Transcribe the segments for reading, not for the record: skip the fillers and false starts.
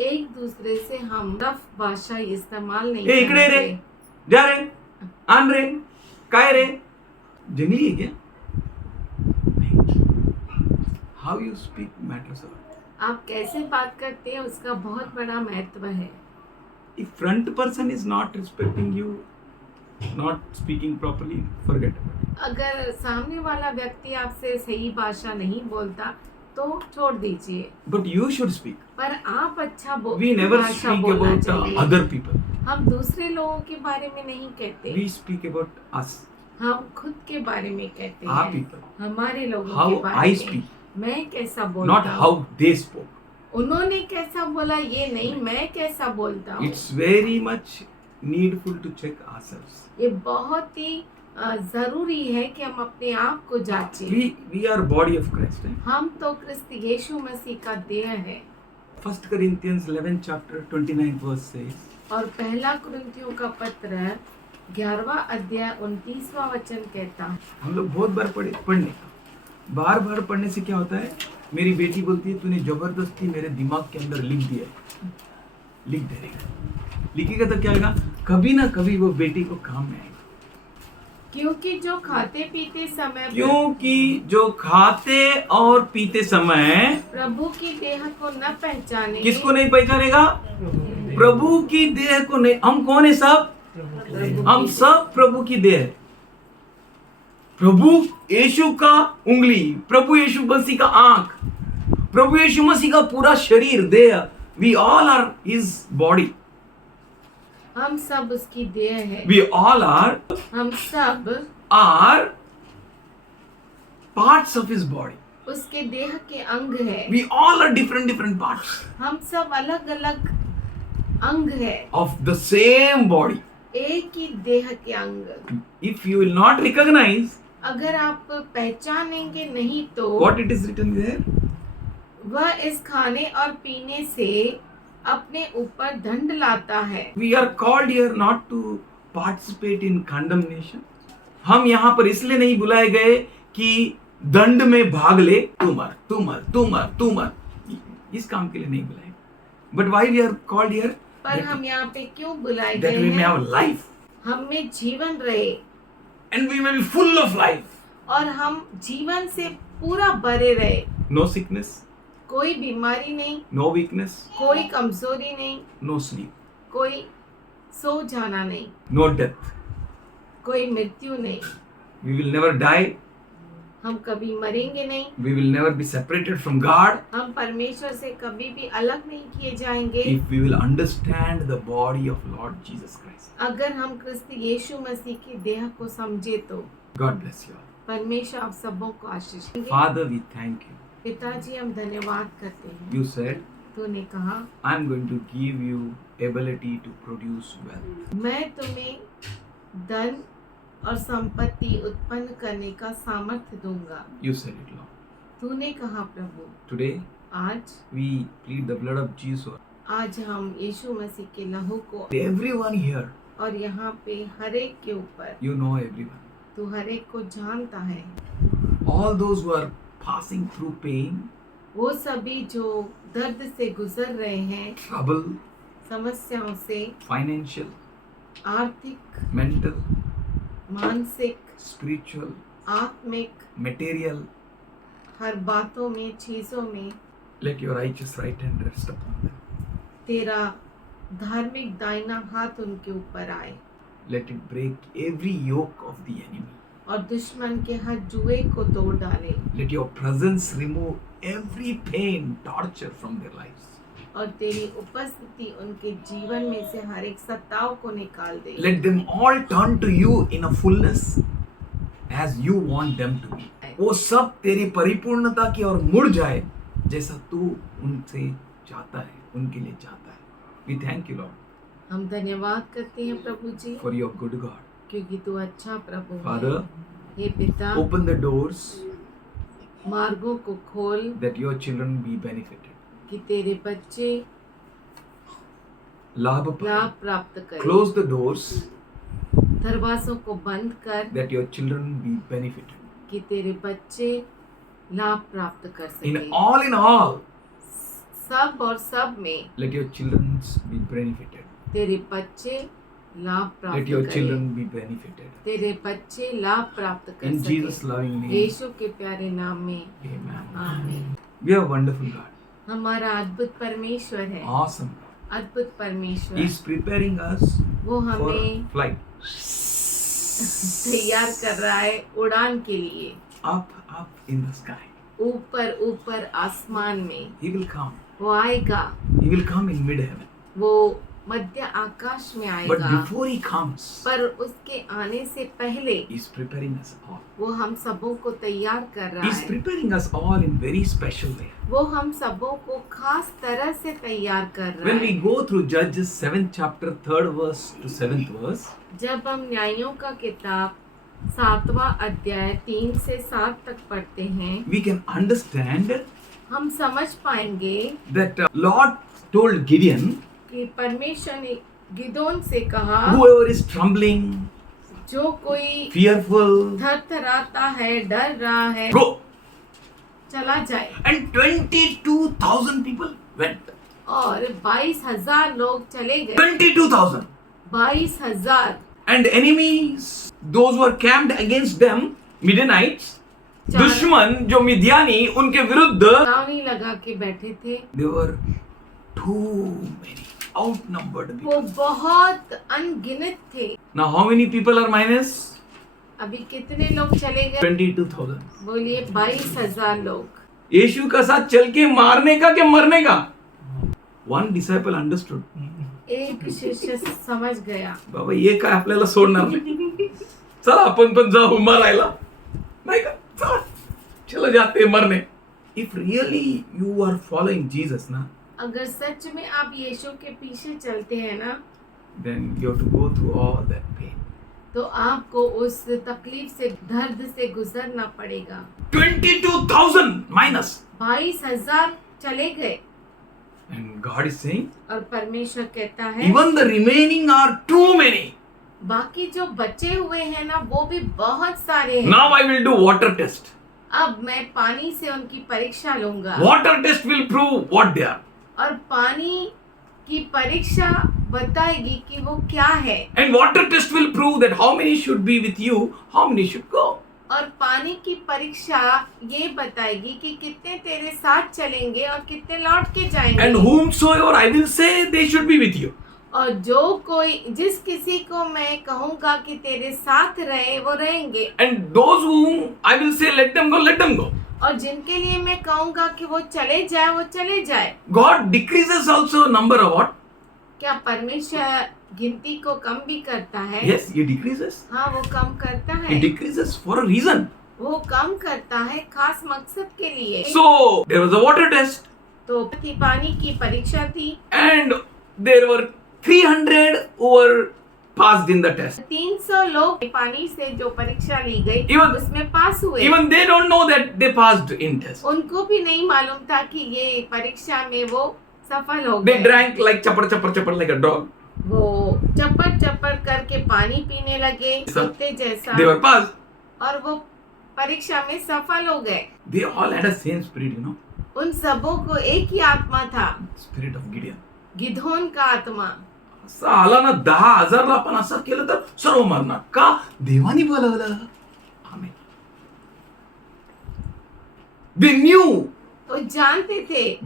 एक दूसरे से हम रफ भाषा इस्तेमाल नहीं ए इकडे रे, करते। जा रे, आन रे, काय रे, जंगली है क्या? How you speak matters a आप कैसे बात करते हैं उसका बहुत बड़ा महत्व है। If front person is not respecting you, not speaking properly, forget about it. अगर सामने वाला व्यक्ति आपसे सही भाषा नहीं बोलता तो छोड़ दीजिए, But you should speak. पर आप अच्छा We never भाषा speak बोलना about चाहिए। other people. हम दूसरे लोगों के बारे में नहीं कहते, We speak about us, हम खुद के बारे में कहते our हैं, people. हमारे लोगों How के बारे I में। speak, मैं कैसा बोलता not हूँ, how they spoke. उन्होंने कैसा बोला ये नहीं, मैं कैसा बोलता हूँ। It's very much needful to check ourselves. ये बहुत ही जरूरी है कि हम अपने आप को जांचें। We are body of Christ. हम तो क्रिस्त यीशु मसीह का देह है। 1 Corinthians 11 chapter 29 verse says, और पहला कुरिन्थियों का पत्र 11वां अध्याय 29वां वचन कहता है। हम लोग बहुत बार पढ़ने का, बार बार पढ़ने से क्या होता है? मेरी बेटी बोलती है तूने जबरदस्ती मेरे दिमाग के अंदर लिख दिया है, लिख दे रहेगा, लिखेगा तो क्या होगा? कभी ना कभी वो बेटी को काम में आएगा। क्योंकि जो खाते पीते समय क्योंकि जो खाते और पीते समय प्रभु की देह को न पहचाने। किसको नहीं पहचानेगा? प्रभु की देह को नहीं। हम कौन है? सब हम सब प्रभु की देह है। प्रभु यीशु का उंगली, प्रभु यीशु मसीह का आंख, प्रभु यीशु मसीह का पूरा शरीर, देह, we all are his body. हम सब उसकी देह है। वी ऑल आर हम सब पार्ट्स ऑफ हिज बॉडी। उसके देह के अंग है। We all are different parts हम सब अलग अलग अंग है ऑफ द सेम बॉडी। एक ही देह के अंग। If you will not recognise, अगर आप पहचानेंगे नहीं तो what it is written there, वह इस खाने और पीने से अपने ऊपर दंड लाता है। We are called here not to participate in condemnation. हम यहाँ पर इसलिए नहीं बुलाए गए कि दंड में भाग ले, तू मर तू मर तू मर तू मर, इस काम के लिए नहीं बुलाए। But why we are called here? पर हम यहाँ पे क्यों बुलाए that गए we may हैं? have life हम में जीवन रहे and we may be full of life. और हम जीवन से पूरा भरे रहे। No sickness, कोई बीमारी नहीं, no weakness, कोई कमजोरी नहीं, no sleep, कोई सो जाना नहीं, no death. कोई मृत्यु नहीं। We will never die. हम कभी मरेंगे नहीं। We will never be separated from God हम परमेश्वर से कभी भी अलग नहीं किए जाएंगे if we will understand the body of Lord Jesus Christ. अगर हम क्रिस्त यीशु मसीह के देह को समझे तो। God bless you all. परमेश्वर आप सबों को आशीष देंगे। Father, we thank you. पिताजी हम धन्यवाद करते हैं। You said, तूने कहा I'm going to give you ability to produce wealth. मैं तुम्हें धन और संपत्ति उत्पन्न करने का सामर्थ्य दूंगा। You said it, Lord. तूने कहा प्रभु। Today, आज we plead the blood of Jesus. आज हम यीशु मसीह के लहू को Everyone here, और यहाँ पे हर एक के ऊपर, you know everyone. तू हर एक को जानता है। All those who are passing through pain, वो सभी जो दर्द से गुजर रहे हैं, trouble, समस्याओं से, financial, आर्थिक, mental, मानसिक, spiritual, आत्मिक, material, हर बातों में, चीजों में let your righteous right hand rest upon them. तेरा धार्मिक दाहिना हाथ उनके ऊपर आए Let it break every yoke of the enemy. और दुश्मन के हर जुए को तोड़ डाले Let your presence remove every pain, torture from their lives. और तेरी उपस्थिति उनके जीवन में से हर एक सताव को निकाल दे। Let them all turn to you in a fullness as you want them to be. वो सब तेरी परिपूर्णता की ओर मुड़ जाए जैसा तू उनसे चाहता है, उनके लिए चाहता है। We thank you, Lord, हम धन्यवाद करते हैं प्रभु जी, for your good God. क्योंकि तू अच्छा प्रभु Father, है। हे पिता, open the doors मार्गों को खोल that your children be benefited. कि तेरे बच्चे लाभ लाभ पाएं. प्राप्त करें। Close the doors दरवाजों को बंद कर that your children be benefited. कि तेरे बच्चे लाभ प्राप्त कर In सके। all, सब और सब में Let your children be benefited. तेरे बच्चे लाभ प्राप्त Let your करें। children be benefited. तेरे बच्चे लाभ प्राप्त कर In सकें। Jesus' loving name. यीशु के प्यारे नाम में Amen. आमीन। We have a wonderful God. हमारा अद्भुत परमेश्वर है, Awesome God. अद्भुत परमेश्वर। He is preparing us वो for हमें flight. तैयार कर रहा है उड़ान के लिए। Up in the sky. ऊपर ऊपर आसमान में He will come. वो आएगा। He will come in mid-heaven. वो मध्य आकाश में But आएगा, before he comes, पर उसके आने से पहले he is preparing us all. वो हम सबों को तैयार कर रहा He is है। preparing us all in very special way. वो हम सबों को खास तरह से तैयार कर रहा When we है। go through Judges 7th chapter 3rd verse to 7th verse, जब हम न्यायों का किताब 7वां अध्याय 3 से 7 तक पढ़ते हैं, we can understand हम समझ पाएंगे that Lord told Gideon, कि परमेश्वर ने गिदोन से कहा, whoever is trembling, जो कोई fearful, थरथराता है, डर रहा है, go. चला जाए। And 22,000 people went. और 22,000 लोग चले गए। 22,000. 22,000 And enemies, those who were camped against them, Midianites, दुश्मन जो मिद्यानी उनके विरुद्ध, छावनी लगा के बैठे थे। they were too many, outnumbered people. वो बहुत अनगिनत थे। Now how many people are minus? अभी कितने लोग चले गए? 22,000. बोलिए 22,000 लोग। यीशु का साथ चल के मारने का क्या मरने का? One disciple understood. एक शिष्य समझ गया, बाबा ये काय आपल्याला सोडणार नाही. चला आपण पण जाऊ मारायला. नाही का? चला. चलो जाते मरने. If really you are following Jesus ना, अगर सच में आप यीशु के पीछे चलते हैं ना, then you have to go through all that pain. तो आपको उस तकलीफ से, दर्द से गुजरना पड़ेगा। 22,000 minus. 22,000 चले गए। And God is saying, और परमेश्वर कहता है, even the remaining are too many. बाकी जो बचे हुए हैं ना, वो भी बहुत सारे हैं। Now I will do water test. अब मैं पानी से उनकी परीक्षा लूंगा। Water test will prove what they are. और पानी की परीक्षा बताएगी कि वो क्या है। And water test will prove that how many should be with you, how many should go. और पानी की परीक्षा ये बताएगी कि कितने तेरे साथ चलेंगे और कितने लौट के जाएंगे। And whomsoever I will say they should be with you. और जो कोई, जिस किसी को मैं कहूँगा कि तेरे साथ रहे, वो रहेंगे। And those whom I will say let them go, let them go. और जिनके लिए मैं कहूँगा कि वो चले जाए, वो चले जाए। God decreases also number of what? क्या परमेश्वर गिनती को कम भी करता है? Yes, he decreases. हाँ, वो कम करता He है। decreases for a reason. वो कम करता है खास मकसद के लिए। So there was a water test, तो पानी की परीक्षा थी। and there were 300 who were passed in the test. 300 लोग पानी से जो परीक्षा ली गई, Even- उसमें पास हुए। Even they don't know that they passed in test. उनको भी नहीं मालूम था कि ये परीक्षा में वो सफल हो They गए। drank like chapar like a dog. वो चप्पड़ चप्पड़ करके पानी पीने लगे कुत्ते जैसा, They were passed. और वो परीक्षा में सफल हो गए। They all had a same spirit, you know, उन सबों को एक ही आत्मा था, spirit of Gideon. गिदोन का आत्मा। असं आला ना 10,000 ला आपण असं केलं तर सर्व मरणार का? देवानी बोलवलं. आमेन. They knew वो जानते थे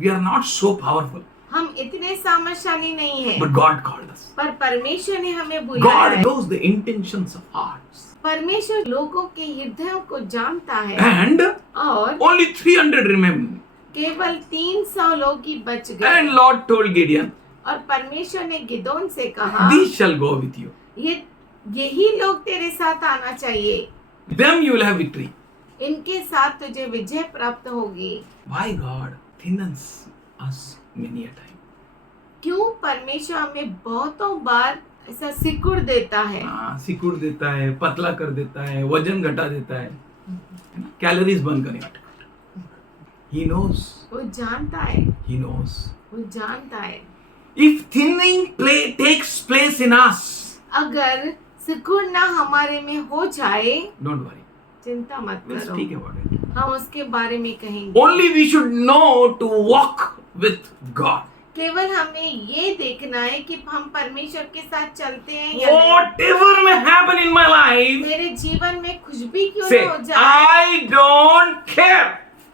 we are not so powerful, हम इतने सामर्थ्यशाली नहीं हैं, but God called us. पर परमेश्वर ने हमें बुलाया God है। knows the intentions of hearts. परमेश्वर लोगों के हृदयों को जानता है। And और only 300 remained. केवल 300 लोग ही बच गए। And Lord told Gideon, और परमेश्वर ने गिदोन से कहा, these shall go with you. यही लोग तेरे साथ आना चाहिए, Them you will have victory. इनके साथ तुझे विजय प्राप्त होगी। Why God thins us many a time? क्यों परमेश्वर हमें बहुतों बार ऐसा सिकुड़ देता है? सिकुड़ देता है, पतला कर देता है, वजन घटा देता है, कैलोरीज बर्न करेगा. He knows. वो जानता है, He knows. वो जानता है। If thinning takes place in us, अगर सिकुड़ना हमारे में हो जाए, don't worry. चिंता मत We'll करो, speak about it. हम उसके बारे में कहेंगे। Only we should know to walk with God. केवल हमें ये देखना है कि हम परमेश्वर के साथ चलते हैं या नहीं। Whatever may happen in my life, मेरे जीवन में कुछ भी क्यों say, ना हो जाए, I don't care.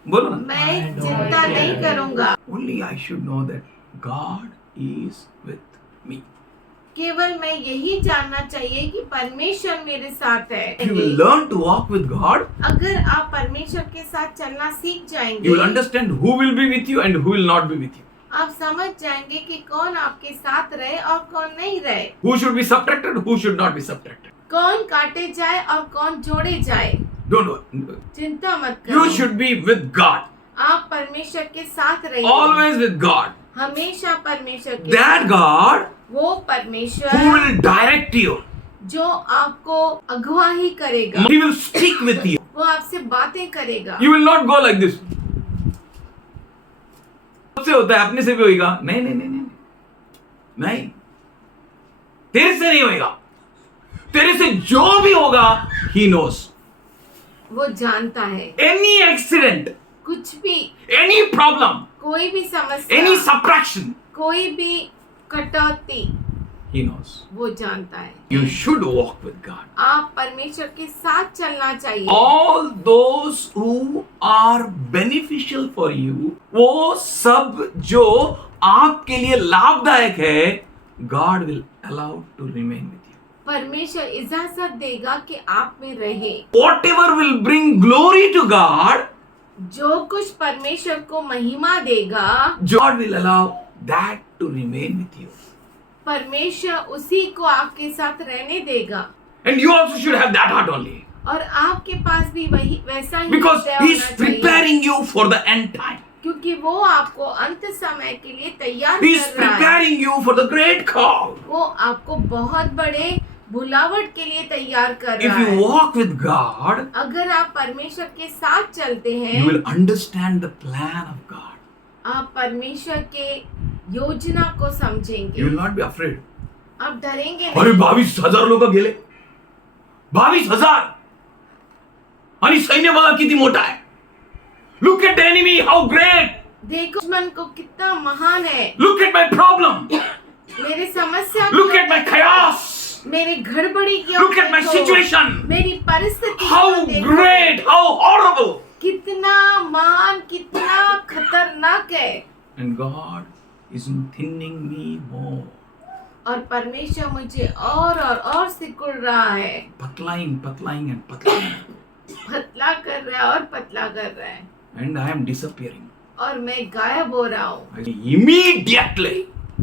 बोलो ना. मैं चिंता नहीं करूंगा। Only I should know that God is with me. केवल मैं यही जानना चाहिए कि परमेश्वर मेरे साथ है। If you will learn to walk with God, अगर आप परमेश्वर के साथ चलना सीख जाएंगे, you will understand who will be with you and who will not be with you. आप समझ जाएंगे कि कौन आपके साथ रहे और कौन नहीं रहे, Who should be subtracted, who should not be subtracted. कौन काटे जाए और कौन जोड़े जाए। Don't worry. चिंता मत करो। You should be with God. आप परमेश्वर के साथ रहिए। Always with God. हमेशा परमेश्वर के That साथ। God वो who परमेश्वर will direct you. जो आपको अगुवाही करेगा, He will speak with you. वो आपसे बातें करेगा। You will not go like this. सबसे होता है, अपने से भी होएगा. नहीं नहीं नहीं नहीं नहीं, तेरे से नहीं होएगा. तेरे से जो भी होगा, He knows. वो जानता है। Any accident, कुछ भी, any problem, कोई भी समस्या, any subtraction, कोई भी कटौती, He knows. वो जानता है। You should walk with God. आप परमेश्वर के साथ चलना चाहिए। All those who are beneficial for you, वो सब जो आपके लिए लाभदायक है, God will allow to remain with you. परमेश्वर इजाजत देगा कि आप में रहे। Whatever will bring glory to God, जो कुछ परमेश्वर को महिमा देगा, God will allow that to remain with you. परमेश्वर उसी को आपके साथ रहने देगा। And you also should have that heart only. और आपके पास भी वही वैसा ही Because हृदय He's होना चाहिए। preparing you for the end time. क्योंकि वो आपको अंत समय के लिए तैयार He's कर रहा है। preparing you for the great call. वो आपको बहुत बड़े बुलावट के लिए तैयार कर If रहा you है। walk with God, अगर आप परमेश्वर के साथ चलते you हैं, will understand the plan of God. आप परमेश्वर के योजना को समझेंगे। You will not be afraid. आप डरेंगे अरे नहीं। 22,000 लोक गेले, 22,000 आणि सैन्य बघा किती मोठा आहे. Look at the enemy, how great. देखो दुश्मन को कितना महान है। Look at my problem. मेरी समस्या को Look at my chaos. मेरी गड़बड़ी की Look at my situation. मेरी परिस्थिति How को देखो। great, how horrible. कितना महान, कितना खतरनाक है। And God is thinning me more. और परमेश्वर मुझे और सिकुड़ रहा है, Patlying, patlying and patlying. पतला कर रहा है और पतला कर रहा है, And I am disappearing. और मैं गायब हो रहा हूँ। Immediately,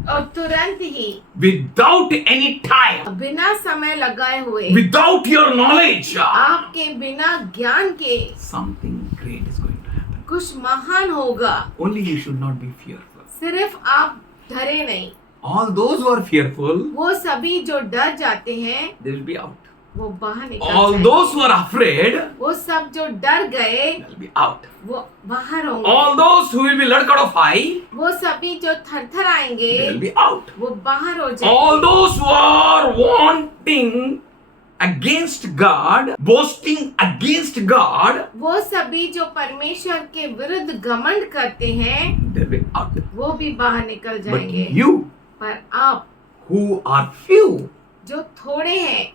और तुरंत ही, without any time, बिना समय लगाए हुए, without your knowledge, आपके बिना ज्ञान के something great is going to happen. कुछ महान होगा। Only you should not be fearful. सिर्फ आप डरे नहीं। All those who are fearful, वो सभी जो डर जाते हैं, they will be out. वो बाहर निकल All जाएंगे। those who are afraid, वो सब जो डर गए, they will be out. वो बाहर होंगे। All those who will be ladkadofai, वो सभी जो थरथर आएंगे, they will be out. वो बाहर हो All जाएंगे। those who are wanting against God, boasting against God, वो सभी जो परमेश्वर के विरुद्ध घमंड करते हैं, they will be out. वो भी बाहर निकल But जाएंगे। you पर आप who are few जो थोड़े हैं,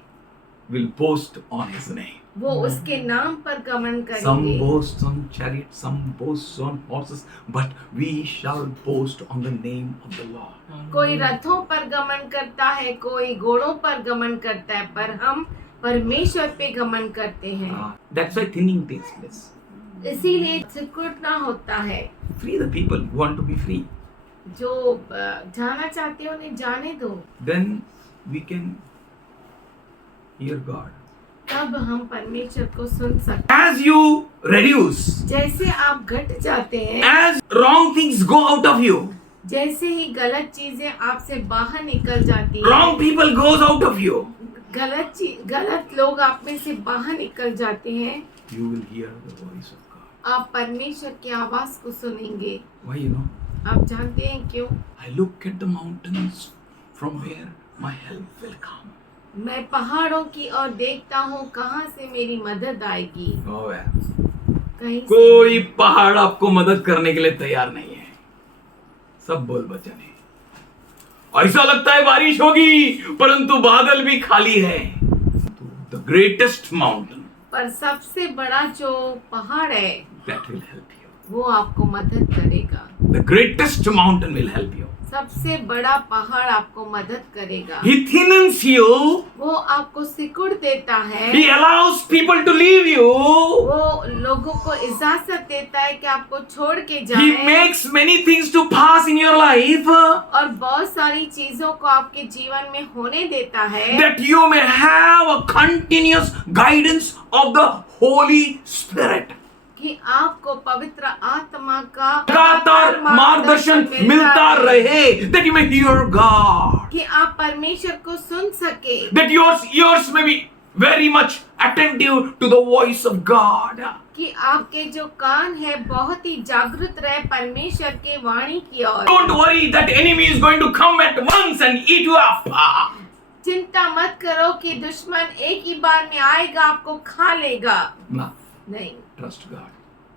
will boast on His name. वो उसके नाम पर घमंड Some करेंगे। boast on chariots, some boast on horses, but we shall boast on the name of the Lord. कोई रथों पर घमंड करता है, कोई घोड़ों पर घमंड करता है, पर हम परमेश्वर पे घमंड करते हैं। That's why thinning takes place. इसीलिए सिकुड़ना होता है। Free the people who want to be free. जो जाना चाहते हो उन्हें जाने दो, Then we can hear God. तब हम परमेश्वर को सुन सकते। As you reduce, जैसे आप घट जाते हैं, as wrong things go out of you, जैसे ही गलत चीजें आपसे बाहर निकल जाती हैं, wrong people goes out of you, गलत लोग आप में से बाहर निकल जाते हैं, you will hear the voice of God. आप परमेश्वर की आवाज को सुनेंगे। Why, you know? आप जानते हैं क्यों? I look at the mountains from where my help will come. मैं पहाड़ों की ओर देखता हूँ, कहाँ से मेरी मदद आएगी? Oh, yeah. कहीं से कोई पहाड़ आपको मदद करने के लिए तैयार नहीं है. सब बोल बचन है। ऐसा लगता है बारिश होगी, परंतु बादल भी खाली है। द ग्रेटेस्ट माउंटेन पर सबसे बड़ा जो पहाड़ है दैट विल हेल्प यू, वो आपको मदद करेगा। The greatest mountain will help you. सबसे बड़ा पहाड़ आपको मदद करेगा। He thins you, वो आपको सिकुड़ देता है। he allows people to leave you, वो लोगों को इजाजत देता है कि आपको छोड़ के he जाए। makes many things to pass in your life और बहुत सारी चीजों को आपके जीवन में होने देता है that you may have a continuous guidance of the Holy Spirit. कि आपको पवित्र आत्मा का लगातार मार्गदर्शन मिलता रहे, that you may hear God, कि आप परमेश्वर को सुन सके, that your ears may be very much attentive to the voice of God. कि आपके जो कान है बहुत ही जागृत रहे परमेश्वर के वाणी की ओर। Don't worry that enemy is going to come at once and eat you up. चिंता मत करो कि दुश्मन एक ही बार में आएगा आपको खा लेगा। No, नहीं, trust God.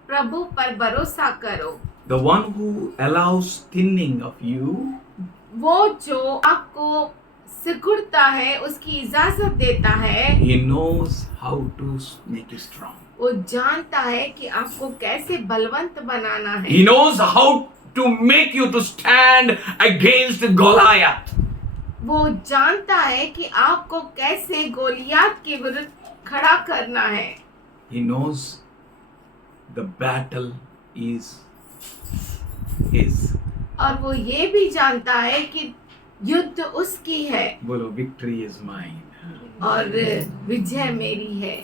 प्रभु पर भरोसा करो। The one who allows thinning of you, वो जो आपको सिकुड़ता है उसकी इजाजत देता है। he knows how to make you strong. वो जानता है कि आपको कैसे बलवंत बनाना है। He knows how to make you to stand against Goliath. वो जानता है कि आपको कैसे गोलियात के विरुद्ध खड़ा करना है। He knows the battle is his. और वो ये भी जानता है कि युद्ध उसकी है बोलो, victory is mine. और विजय मेरी है।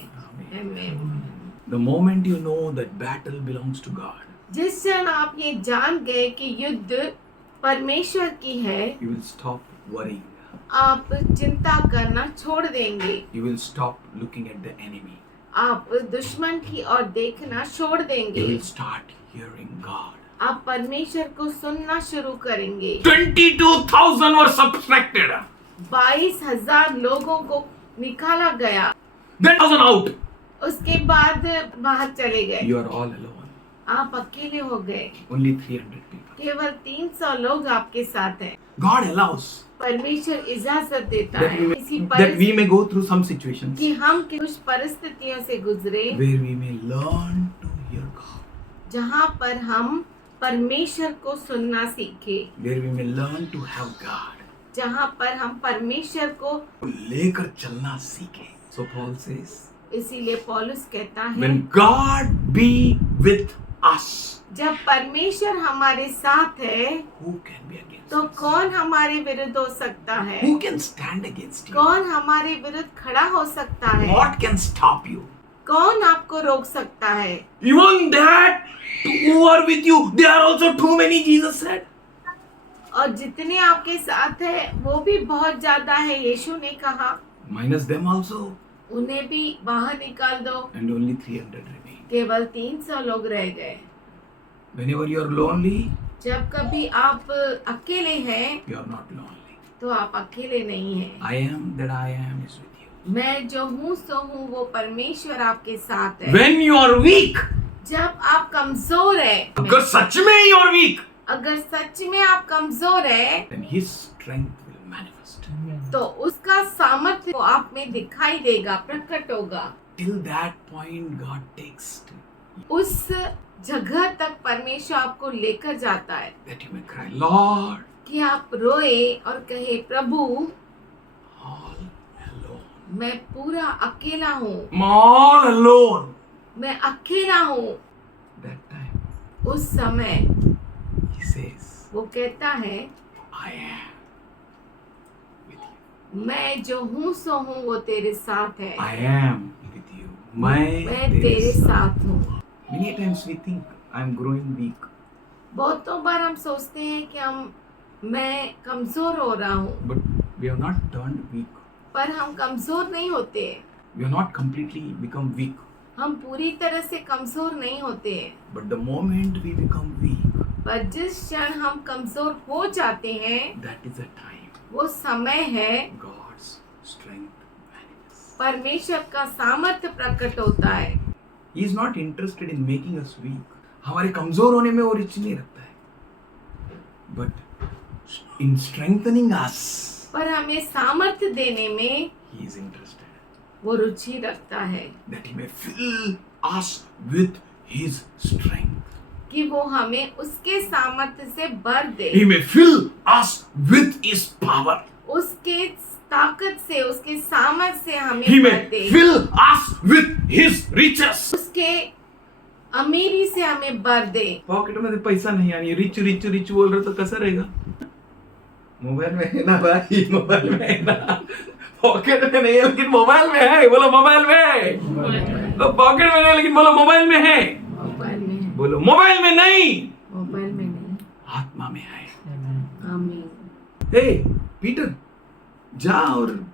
Amen. The moment you know that battle belongs to God, जिस क्षण आप ये जान गए कि युद्ध परमेश्वर की है, you will stop worrying. आप चिंता करना छोड़ देंगे। You will stop looking at the enemy. आप दुश्मन की ओर देखना छोड़ You देंगे। will start hearing God. आप परमेश्वर को सुनना शुरू करेंगे। 22,000 were subtracted. 22,000 लोगों को निकाला गया। Then 1,000 out. उसके बाद बाहर चले गए। You are all alone. आप अकेले हो गए। Only 300 people. केवल 300 लोग आपके साथ हैं। God allows परमेश्वर इजाजत देता that है we इसी may, that we may go through some situations कि हम कुछ परिस्थितियों से गुजरे where we may learn to hear God, जहाँ पर हम परमेश्वर को सुनना सीखे, where we may learn to have God, जहाँ पर हम परमेश्वर को लेकर चलना सीखे. So Paul says, इसीलिए पौलुस कहता है when God be with us, जब परमेश्वर हमारे साथ है who can be against तो us? कौन हमारे विरुद्ध हो सकता है? Who can stand against you? कौन हमारे विरुद्ध खड़ा हो सकता है? What can stop you? कौन आपको रोक सकता है? Even that who are with you, they are also too many, Jesus said. और जितने आपके साथ है वो भी बहुत ज्यादा है, यीशु ने कहा। Minus them also, उन्हें भी बाहर निकाल दो। and only 300 remain. केवल 300 लोग रह गए। Whenever you are lonely, जब कभी आप अकेले हैं you are not lonely. तो आप अकेले नहीं हैं। I am that I am is with you. मैं जो हूँ सो हूँ वो परमेश्वर आपके साथ है। When you are weak, जब आप कमजोर हैं, अगर सच में you are weak, अगर सच में आप कमजोर हैं then His strength will manifest. तो उसका सामर्थ्य वो आप में दिखाई देगा, प्रकट होगा। Till that point, God takes to उस जगह तक परमेश्वर आपको लेकर जाता है that you may cry, Lord, कि आप रोए और कहे, प्रभु all alone. मैं पूरा अकेला हूँ, I'm all alone. मैं अकेला हूँ। That time, उस समय He says, वो कहता है, I am with you. मैं जो हूँ सो हूँ वो तेरे साथ है। I am with you. मैं तेरे साथ हूँ। Many times we think I'm growing weak, बहुतों बार हम सोचते हैं कि मैं कमजोर हो रहा हूँ, but we have not turned weak. पर हम कमजोर नहीं होते। We have not completely become weak. हम पूरी तरह से कमजोर नहीं होते हैं, But the moment we become weak, पर जिस क्षण हम कमजोर हो जाते हैं that is the time वो समय है God's strength manifests. परमेश्वर का सामर्थ्य प्रकट होता है। He is not interested in making us weak. हमारे कमजोर होने में वो रुचि नहीं रखता है, but in strengthening us, पर हमें सामर्थ्य देने में He is interested वो रुचि रखता है that He may fill us with His strength. कि वो हमें उसके सामर्थ्य से भर दे, He may fill us with His power. उसके ताकत से, उसके सामर्थ्य से हमें He भर may they, fill us with His riches. उसके अमीरी से हमें भर दे। पॉकेट में पैसा नहीं आनी, रिच रिच रिच बोल रहे तो कैसा रहेगा? मोबाइल में है ना भाई, मोबाइल में है ना, पॉकेट में नहीं है लेकिन मोबाइल में है। बोलो मोबाइल में। तो पॉकेट में नहीं लेकिन बोलो मोबाइल में है। मोबाइल में है, बोलो मोबाइल में नहीं, मोबाइल में नहीं। आत्मा में है। आमीन। हे पीटर, जा और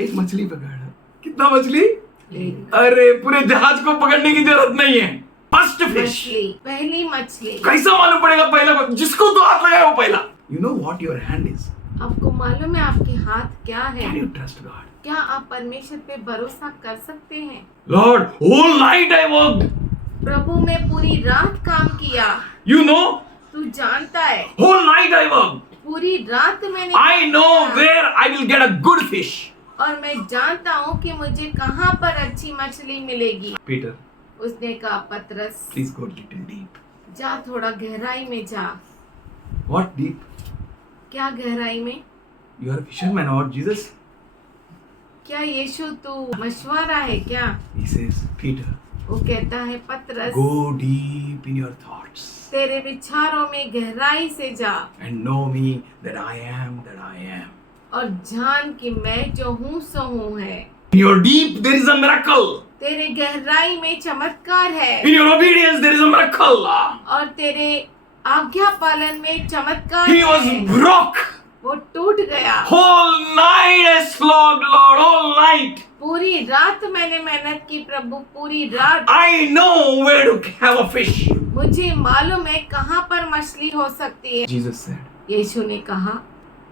एक मछली पकड़। कितना मछली? एक अरे पूरे जहाज को पकड़ने की जरूरत नहीं है। First fish. मछली, पहली मछली। कैसा मालूम पड़ेगा पहला? जिसको तो हाथ लगाया वो पहला। You know what your hand is? आपको मालूम है आपके हाथ क्या है? Can you trust God? क्या आप परमेश्वर पे भरोसा कर सकते हैं? Lord, whole night I worked. प्रभु मैं पूरी रात काम किया। You know, तू जानता है whole night I worked. पूरी रात मैंने I know where I will get a good fish. और मैं जानता हूँ कि मुझे कहाँ पर अच्छी मछली मिलेगी। Peter, उसने कहा पतरस please go little deep. जा, थोड़ा गहराई में जा। What deep? क्या गहराई में? You are a fisherman or Jesus? क्या यीशु तू मछुआरा है क्या? He says, Peter, वो कहता है पतरस go deep in your thoughts तेरे विचारों में गहराई से जा and know me that I am that I am. और जान कि मैं जो हूँ सो हूँ है। In your deep there is a miracle. तेरे गहराई में चमत्कार है In your obedience there is a miracle. और तेरे आज्ञा पालन में चमत्कार He was है। broke. वो टूट गया। Whole night I slogged, Lord, whole night. पूरी रात मैंने मेहनत की प्रभु, पूरी रात। I know where to have a fish. मुझे मालूम है कहाँ पर मछली हो सकती है। Jesus said, यीशु ने कहा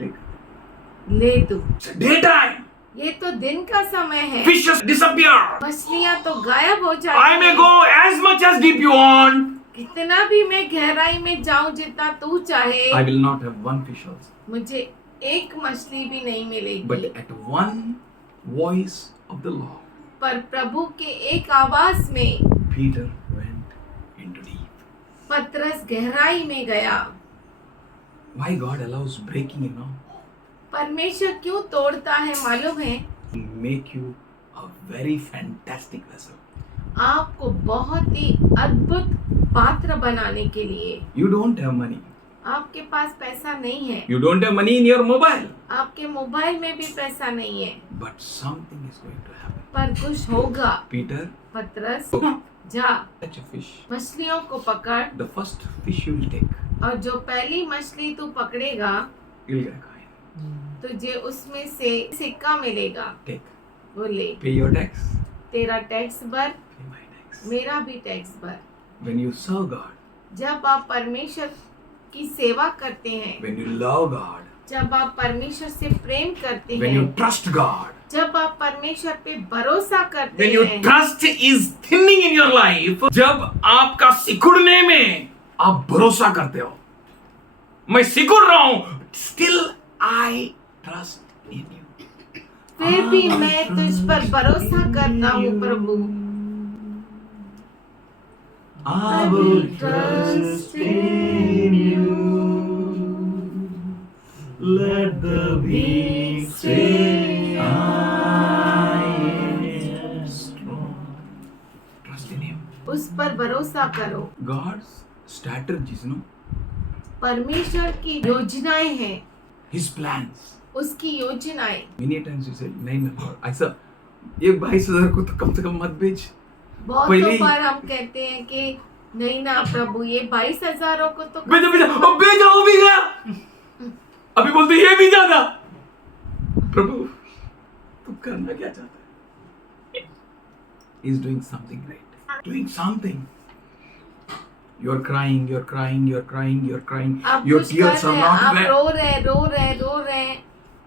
take. ले तू। It's daytime. ये तो दिन का समय है। Fishes disappear. मछलियाँ तो गायब हो I जाती may हैं। go as much as deep you want. कितना भी मैं गहराई में जाऊं जितना तू चाहे, I will not have one fish also. मुझे एक मछली भी नहीं But मिलेगी। at one voice of the Lord, पर प्रभु के एक आवाज में Peter went into deep. पतरस गहराई में गया। Why God allows breaking, परमेश्वर क्यों तोड़ता है मालूम है? He make you a very fantastic vessel. आपको बहुत ही अद्भुत पात्र बनाने के लिए। You don't have money. आपके पास पैसा नहीं है, You don't have money in your mobile. आपके मोबाइल में भी पैसा नहीं है, But something is going to happen. पर कुछ होगा। Peter, पतरस जा, catch a fish. मछलियों को पकड़ The first fish you will take, और जो पहली मछली तू पकड़ेगा you'll get a coin. तुझे उसमें से सिक्का मिलेगा। Take. वो ले, Pay your tax. तेरा टैक्स भर, Pay my tax. मेरा भी टैक्स भर। When you serve God, जब आप परमेश्वर की सेवा करते हैं, when you love God, जब आप परमेश्वर से प्रेम करते when you हैं, trust God, जब आप परमेश्वर पे भरोसा करते when your हैं, trust is thinning in your life, जब आपका सिकुड़ने में आप भरोसा करते हो, मैं सिकुड़ रहा हूं, still I trust in you. फिर भी मैं तुझ पर भरोसा करता हूँ प्रभु। I will trust in you. Let the weak say I am strong. Trust in Him. उस पर भरोसा करो। God's strategies, परमेश्वर की योजनाएं हैं, His plans. उसकी योजनाएं। Many times you say, नहीं मैं Lord, ऐसा ये 22,000 को तो कम से कम मत भेज। बहुत पहले- बार हम कहते हैं कि नहीं ना प्रभु, ये 22,000 को तो भेजो भेजो, अब भेजो वो भी गया। अभी बोलते ये भी ज्यादा। प्रभु तुम करना क्या चाहते हैं? He is doing something great. Doing something. You are crying, you are crying, you are crying, you are crying. आप Your कुछ कर tears are रहे हैं, not आप wet. रो रहे हैं।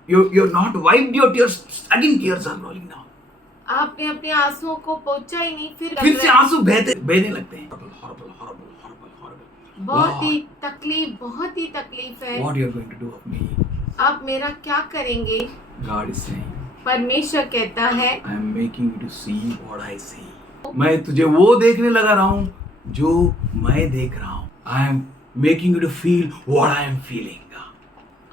You're not wiped your tears. Again tears are rolling down. आपने अपने आंसुओं को पोंछा ही नहीं, फिर लग फिर से रहा है- आंसू बहने लगते हैं। Horrible, horrible, horrible, horrible, horrible, बहुत ही तकलीफ है। what you are going to do of me? आप मेरा क्या करेंगे? God is saying, परमेश्वर कहता है, I am making you to see what I see. मैं तुझे वो देखने लगा रहा हूँ जो मैं देख रहा हूँ. I am making you to feel what I am feeling.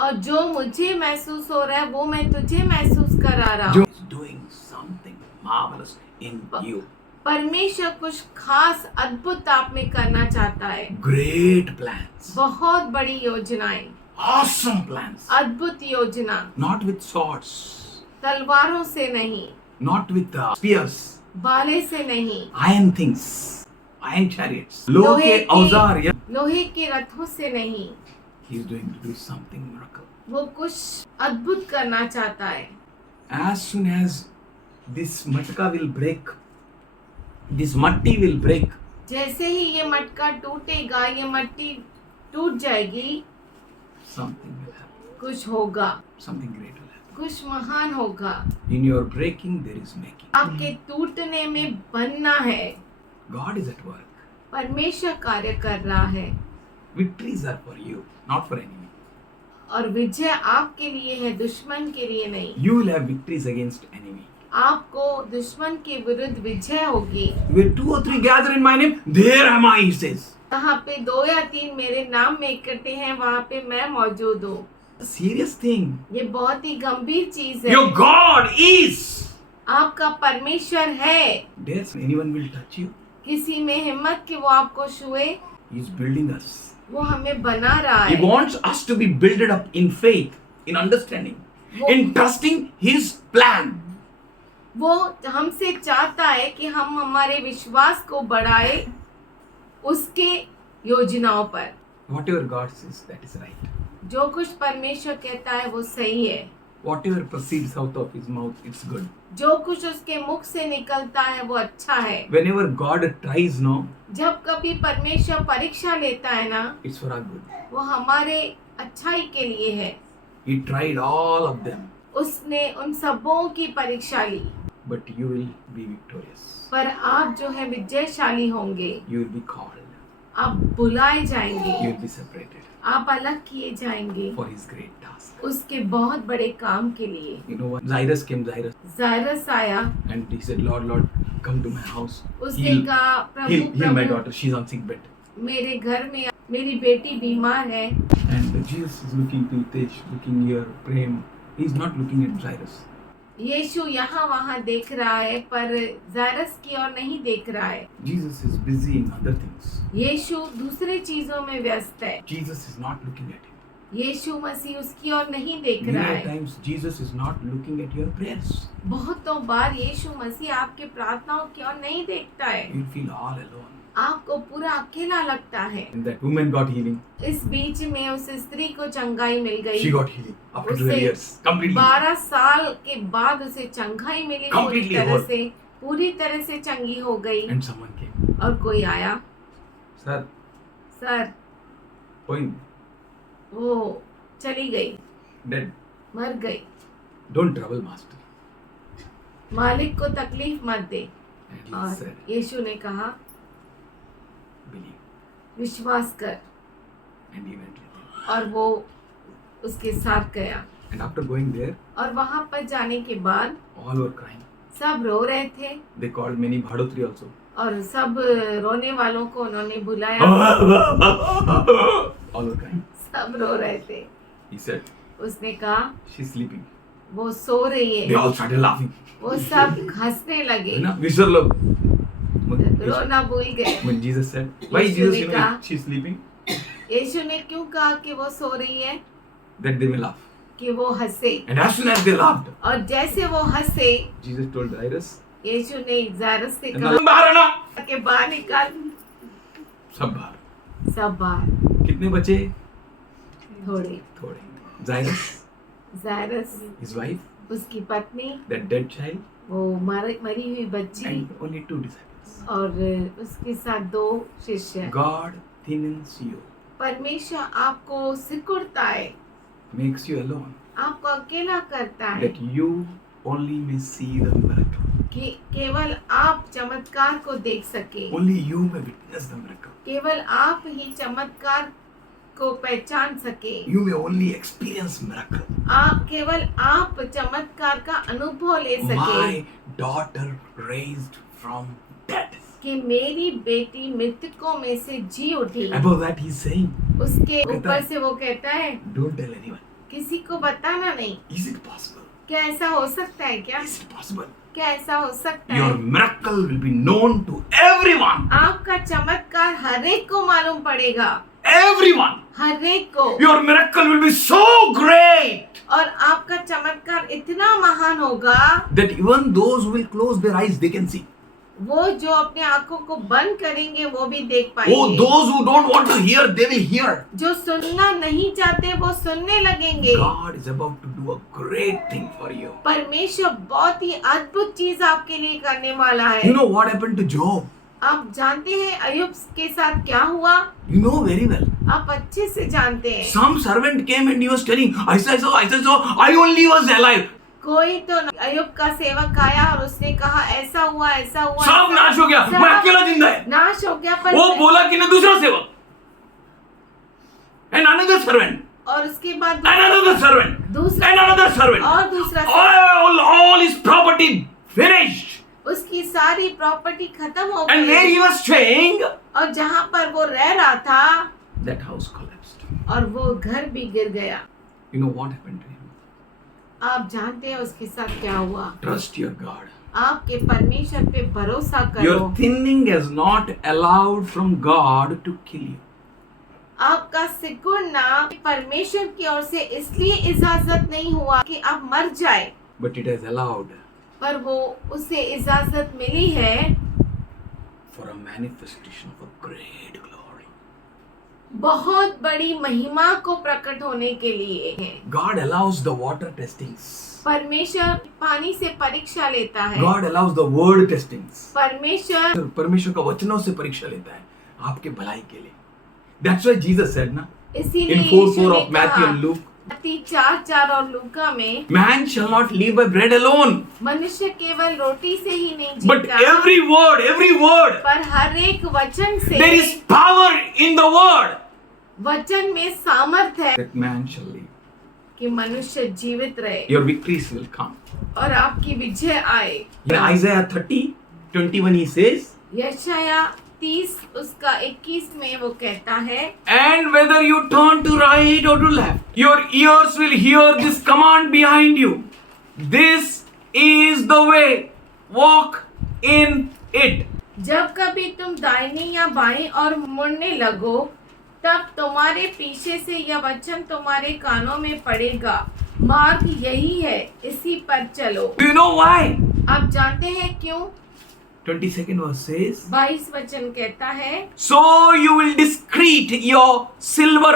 और जो मुझे महसूस हो रहा है वो मैं तुझे महसूस करा रहा जो हूँ। is doing something marvelous in you. परमेश्वर कुछ खास अद्भुत आप में करना चाहता है। Great plans. बहुत बड़ी योजनाएं, Awesome plans. अद्भुत योजना, Not with swords. तलवारों से नहीं, Not with spears. भाले से नहीं, Iron things. Iron chariots. लोहे के औजार. लोहे के रथों से नहीं। He is going to do something miracle. वो कुछ अद्भुत करना चाहता है। As soon as this matka will break, this matti will break, जैसे ही ये मटका टूटेगा, ये मट्टी टूट जाएगी, something will happen. कुछ होगा, Something great will happen. कुछ महान होगा। In your breaking, there is making. आपके टूटने में बनना है। God is at work. परमेश्वर कार्य कर रहा है Victories are for you, not for enemy. और विजय आपके लिए है, दुश्मन के लिए नहीं। You will have victories against enemy. आपको दुश्मन के विरुद्ध विजय होगी। Where 2 or 3 gather in my name, there am I, he says. जहाँ पे 2 या 3 मेरे नाम में इकट्ठे हैं, वहाँ पे मैं मौजूद हूँ। A serious thing. ये बहुत ही गंभीर चीज है। Your God is. आपका परमेश्वर है। Dare anyone will touch you? किसी में हिम्मत कि वो आपको छुए? He is building us. वो हमें बना रहा He है। wants us to be builded up in faith, in understanding, in trusting His plan. वो हमसे चाहता है कि हम हमारे विश्वास को बढ़ाए उसके योजनाओं पर। Whatever God says, that is right. जो कुछ परमेश्वर कहता है वो सही है। Whatever proceeds out of His mouth, it's good. जो कुछ उसके मुख से निकलता है वो अच्छा है। Whenever God tries, no, जब कभी परमेश्वर परीक्षा लेता है ना, it's for our good. वो हमारे अच्छाई के लिए है। He tried all of them, उसने उन सबों की परीक्षा ली, but you will be victorious. पर आप जो है विजयशाली होंगे। You will be called. आप बुलाए You जाएंगे, will be separated आप अलग किए जाएंगे for His great task. उसके बहुत बड़े काम के लिए। You know what? Cyrus came, Cyrus, जायरस आया, and he said, Lord, Lord, come to my house. उसने Heal, कहा, heal, Prabhu heal my Prabhu daughter. She's on sick bed. मेरे घर में मेरी बेटी बीमार है। And Jesus is looking to Hitesh, looking here, Prem. He's not looking at Cyrus. यीशु यहाँ वहाँ देख रहा है पर जायरस की ओर नहीं देख रहा है। Jesus is busy in other things. यीशु दूसरे चीजों में व्यस्त है। Jesus is not looking at him. यीशु मसीह उसकी ओर नहीं देख रहा Many है। times Jesus is not looking at your prayers. बहुतों बार यीशु मसीह आपके प्रार्थनाओं की ओर नहीं देखता है। You feel all alone. आपको पूरा अकेला लगता है। And that woman got healing. इस बीच में उस स्त्री को चंगाई मिल गई। She got healing after 12 उसे years. Completely. 12 साल के बाद उसे चंगाई मिली, Completely whole. पूरी तरह से चंगी हो गई। And someone came. और कोई आया, Sir, सर going वो चली गई, dead. मर गई। Don't trouble master. मालिक को तकलीफ मत दे। And he और said, यीशु ने कहा believe. विश्वास कर, And he went with him. और वो उसके साथ गया। And after going there, और वहां पर जाने के बाद all were crying. सब रो रहे थे They called many Bhadotri also. और सब रोने वालों को उन्होंने बुलाया। All were crying. सब रो रहे थे। He said, उसने कहा she's sleeping. वो सो रही They है। all started laughing. वो सब हंसने लगे, ना विसर लोग. रोना भूल गए। When Jesus said, why Yeshu Jesus, ने you know, कहा- she's sleeping, यीशु ने क्यों कहा कि वो सो रही है? that they may laugh. कि वो हंसे। And as soon as they laughed, और जैसे वो हंसे, Jesus told Jairus, यीशु ने जायरस से "तुम बाहर आना." कहा कि बाहर निकाल। सब बाहर. सब बाहर, कितने बचे? थोड़े। थोड़े. Jairus, जायरस, his wife, उसकी पत्नी, that dead child, वो मरी हुई बच्ची and only 2 disciples. और उसके साथ 2 शिष्य। God thinnens you, परमेश्वर आपको सिकुड़ता है, makes you alone, आपको अकेला करता है that you only may see the miracle. कि केवल आप चमत्कार को देख सके, Only you may witness the miracle. केवल आप ही चमत्कार को पहचान सके, You may only experience miracle. केवल आप चमत्कार का अनुभव ले सके My daughter raised from dead. कि मेरी बेटी मृतकों में से जी उठी। Above that he's saying, उसके कहता ऊपर है, से वो कहता है don't tell anyone. किसी को बताना नहीं। Is it possible? क्या ऐसा हो सकता है क्या? Is it possible? क्या ऐसा हो सकता Your है? miracle will be known to everyone. आपका चमत्कार हर एक को मालूम पड़ेगा, Everyone. हर एक को। Your miracle will be so great और आपका चमत्कार इतना महान होगा that even those who will close their eyes, they can see. वो जो अपने आंखों को बंद करेंगे वो भी देख Oh, पाएंगे। those who don't want to hear, they will hear. जो सुनना नहीं चाहते वो सुनने लगेंगे। God is about to do a great thing for you. परमेश्वर बहुत ही अद्भुत चीज आपके लिए करने वाला है। You know what happened to Job? आप जानते हैं अय्यूब के साथ क्या हुआ? You know very well. आप अच्छे से जानते हैं। Some servant came and he was telling, I said so, I only was alive. कोई तो अय्यूब का सेवक आया और उसने कहा ऐसा हुआ सब ऐसा नाश हो गया, सब मैं अकेला जिंदा है। नाश हो गया। पर वो बोला कि नहीं दूसरा सेवक, and another servant, और उसके बाद and another servant, दूसरा and another servant. और दूसरा सेवक, All his property finished. उसकी सारी प्रॉपर्टी खत्म हो And where गई he was staying, और जहाँ पर वो रह रहा था that house collapsed. और वो घर भी गिर गया। You know what happened to him? आप जानते हैं उसके साथ क्या हुआ? Trust your God. आपके परमेश्वर पे भरोसा करो। Your thinning is not allowed from God to kill you. आपका सिकुड़ना परमेश्वर की ओर से इसलिए इजाजत नहीं हुआ कि आप मर जाए, But it is allowed पर वो उसे इजाजत मिली है for a manifestation of a great glory. बहुत बड़ी महिमा को प्रकट होने के लिए है। God allows the water testings. परमेश्वर पानी से परीक्षा लेता है। God allows the word testings. परमेश्वर का वचनों से परीक्षा लेता है आपके भलाई के लिए. That's why Jesus said ना इसीलिए in 4:4 of Matthew and Luke, मत्ती 4:4 और लूका में man shall not live by bread alone, मनुष्य केवल रोटी से ही नहीं but जीता, every word. पर हर एक वचन से There is power in the word. वचन में सामर्थ है That man shall live. कि मनुष्य जीवित रहे Your victories will come. और आपकी विजय आए। In Isaiah 30:21 he says, यशाया 30 उसका 21 में वो कहता है, and whether you turn to right or to left, your ears will hear this command behind you. This is the way. Walk in it. जब कभी तुम दाहिने या बाएं और मुड़ने लगो, तब तुम्हारे पीछे से यह वचन तुम्हारे कानों में पड़ेगा। मार्ग यही है, इसी पर चलो। Do you know why? आप जानते हैं क्यों? 22nd verse says, 22 वचन कहता है, so you will discreet your silver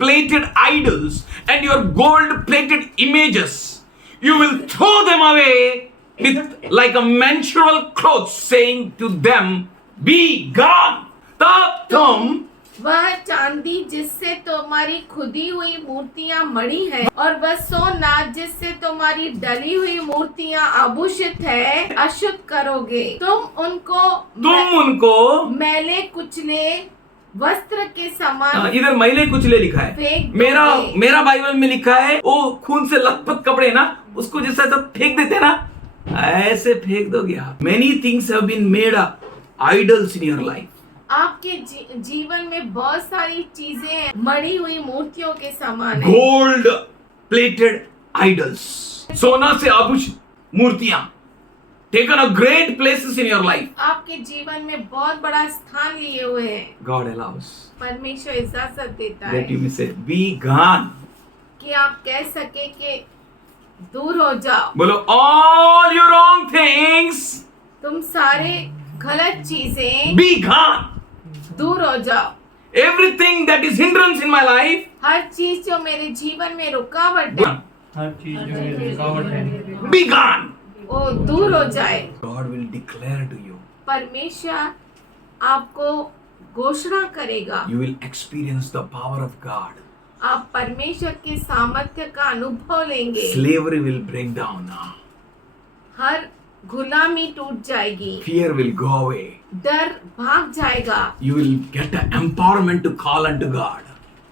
plated idols and your gold plated images. You will throw them away with like a menstrual cloth, saying to them, be gone. तब तुम वह चांदी जिससे तुम्हारी खुदी हुई मूर्तियां मड़ी है और वह सोना जिससे तुम्हारी डली हुई मूर्तियां आभूषित है अशुद्ध करोगे। तुम उनको मैले कुचले वस्त्र के समान इधर मैले कुचले लिखा है। फेंक मेरा बाइबल में लिखा है वो खून से लथपथ कपड़े ना उसको जैसा सब फेंक देते ना ऐसे फेंक दोगे आप। Many things have been made idols in your life. आपके जीवन में बहुत सारी चीजें मड़ी हुई मूर्तियों के समान है। Gold plated idols. सोना से आभूषित मूर्तियां taken a great places in your life. आपके जीवन में बहुत बड़ा स्थान लिए हुए हैं। God allows परमेश्वर इजाजत देता that you है may say, be gone. कि आप कह सके कि दूर हो जाओ। बोलो all your wrong things, तुम सारे गलत चीजें be gone. दूर हो जाओ। Everything that is hindrance in my life, हर चीज जो मेरे जीवन में रुकावट है हर चीज जो मेरी रुकावट है be gone. वो दूर हो जाए। God will declare to you. परमेश्वर आपको घोषणा करेगा। You will experience the power of God. आप परमेश्वर के सामर्थ्य का अनुभव लेंगे। Slavery will break down now. हर गुलामी टूट जाएगी, fear will go away. डर भाग जाएगा You will get an empowerment to call unto God.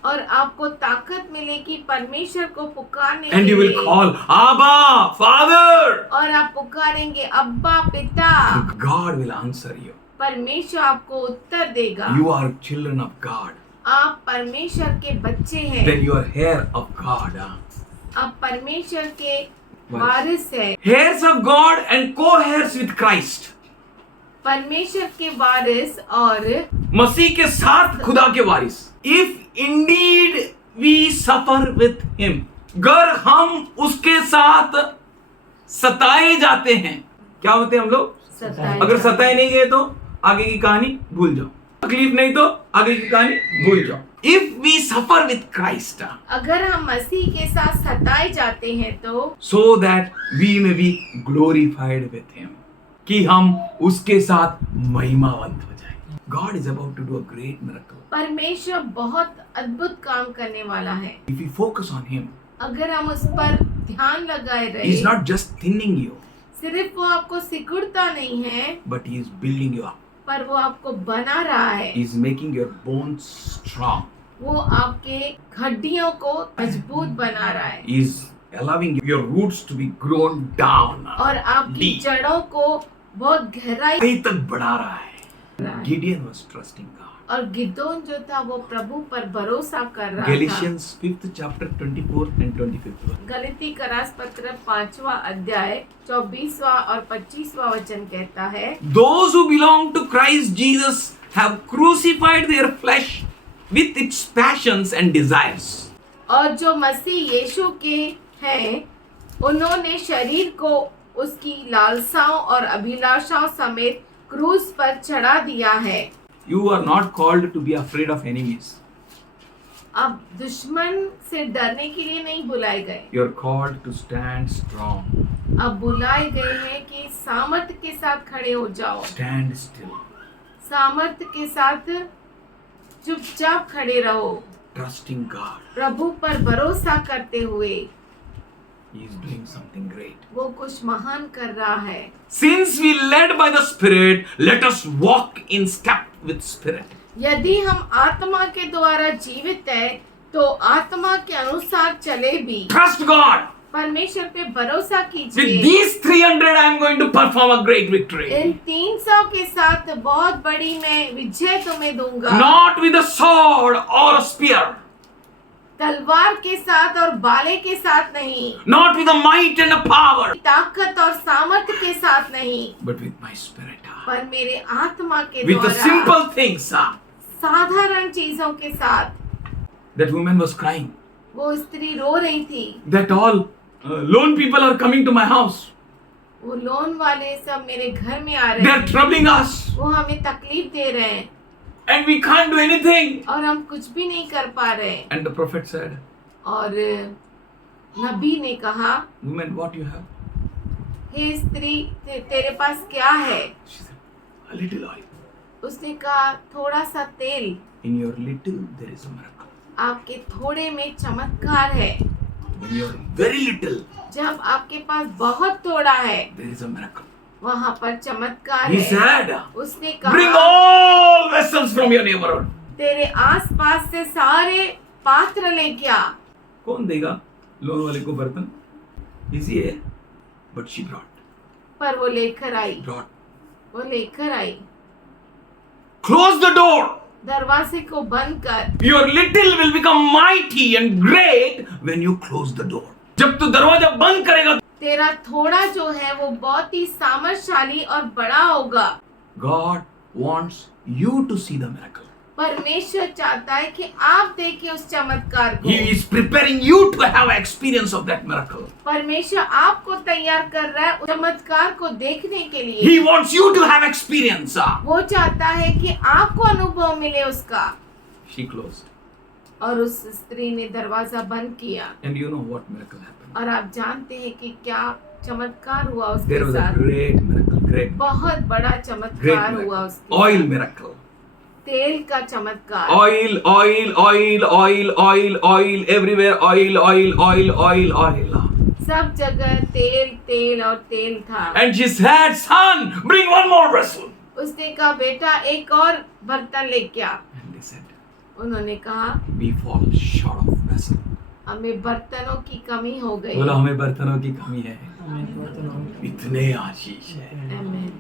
और आपको ताकत मिलेगी परमेश्वर को पुकारने And के you will लिए। call, Abba, Father. और आप पुकारेंगे अब्बा पिता, God will answer you. परमेश्वर आपको उत्तर देगा। You are children of God. आप परमेश्वर के बच्चे हैं, Then you are heir of God. आप परमेश्वर के वारिस हैं, Heirs of God and co-heirs with Christ. परमेश्वर के वारिस और मसीह के साथ खुदा के वारिस। If indeed we suffer with him, अगर हम उसके साथ सताए जाते हैं, क्या होते हैं हम लोग? सताए अगर जाते। सताए नहीं गए तो आगे की कहानी भूल जाओ, तकलीफ नहीं तो आगे की कहानी भूल जाओ। If we suffer with Christ, अगर हम मसीह के साथ सताए जाते हैं तो so that we may be glorified with him, कि हम उसके साथ महिमावंत हो जाएं। God is about to do a great miracle. परमेश्वर बहुत अद्भुत काम करने वाला है। If we focus on him, अगर हम उस पर ध्यान लगाए he रहे, is not just thinning you, सिर्फ वो आपको सिकुड़ता नहीं है, but he is building you up. पर वो आपको बना रहा है। He is making your bones strong. वो आपके हड्डियों को मजबूत बना रहा है He is allowing your roots to be grown down. और आपकी deep. जड़ों को बहुत गहराई कहीं तक बढ़ा रहा है। है। Gideon was trusting God. और गिदोन जो था वो प्रभु पर भरोसा कर रहा था। Galatians 5th chapter 24th and 25th verse. गलती का रास पत्र 5वां अध्याय 24वां और 25वां वचन कहता है, Those who belong to Christ Jesus have crucified their flesh with its passions and desires. और जो मसीह यीशु के हैं उन्होंने शरीर को उसकी लालसाओं और अभिलाषाओं समेत क्रूस पर चढ़ा दिया है। You are not called to be afraid of enemies. अब दुश्मन से डरने के लिए नहीं बुलाए गए, You are called to stand strong. अब बुलाए गए हैं कि सामर्थ्य के साथ खड़े हो जाओ, Stand still. सामर्थ्य के साथ चुपचाप खड़े रहो, Trusting God. प्रभु पर भरोसा करते हुए He is doing something great. वो कुछ महान कर रहा है। Since we led by the Spirit, let us walk in step with Spirit. यदि हम आत्मा के द्वारा जीवित है तो आत्मा के अनुसार चले भी। Trust God. परमेश्वर पे भरोसा With कीजिए। these 300, I am going to perform a great victory. इन 300 के साथ बहुत बड़ी मैं विजय तुम्हें दूंगा। Not with a sword or a spear. तलवार के साथ और बाले के साथ नहीं, Not with a might and a power. ताकत और सामर्थ्य के साथ नहीं, But with my Spirit. पर मेरे आत्मा के With the द्वारा simple things. साधारण चीजों के साथ। That woman was crying. वो स्त्री रो रही थी, That all lone people are coming to my house. वो लोन वाले सब मेरे घर में आ They रहे are हैं, troubling us. वो हमें तकलीफ दे रहे हैं And we can't do anything. और हम कुछ भी नहीं कर पा रहे। And the prophet said, और नबी ने कहा, Woman, what you have? हे स्त्री तेरे पास क्या है? She said, a little oil. उसने कहा थोड़ा सा तेल। In your little, there is a miracle. आपके थोड़े में चमत्कार है। When you are very little, जब आपके पास बहुत थोड़ा है there is a miracle. वहाँ पर चमत्कार He है। said, उसने bring कहा all vessels from your neighborhood. तेरे आसपास से सारे पात्र लेके आ। कौन देगा लोन वाले को बर्तन? Easy है, but she brought. पर वो लेकर आई, Brought. वो लेकर आई। Close the door. दरवाजे को बंद कर। Your little will become mighty and great when you close the door. जब तू दरवाजा बंद करेगा, तेरा थोड़ा जो है वो बहुत ही सामर्थशाली और बड़ा होगा। God wants you to see the miracle. परमेश्वर चाहता है कि आप देखें उस चमत्कार को। He is preparing you to have experience of that miracle. परमेश्वर आपको तैयार कर रहा है उस चमत्कार को देखने के लिए। He wants you to have experience. वो चाहता है कि आपको अनुभव मिले उसका। She closed. और उस स्त्री ने दरवाजा बंद किया। And you know what miracle happened? और आप जानते हैं कि क्या चमत्कार हुआ There उसके was a साथ। great miracle. Great. बहुत बड़ा Great चमत्कार हुआ miracle. उसके Oil साथ। miracle. तेल का चमत्कार। Oil, oil, oil, oil, oil, oil, everywhere oil, oil, oil, oil, oil. सब जगह तेल तेल और तेल था। And she said, son, bring one more vessel. उसने कहा बेटा एक और बर्तन लेके आ। And they said, उन्होंने कहा we fall short of vessel. हमें बर्तनों की कमी हो गई। बोलो हमें बर्तनों की कमी है, इतने आशीष है। आमीन।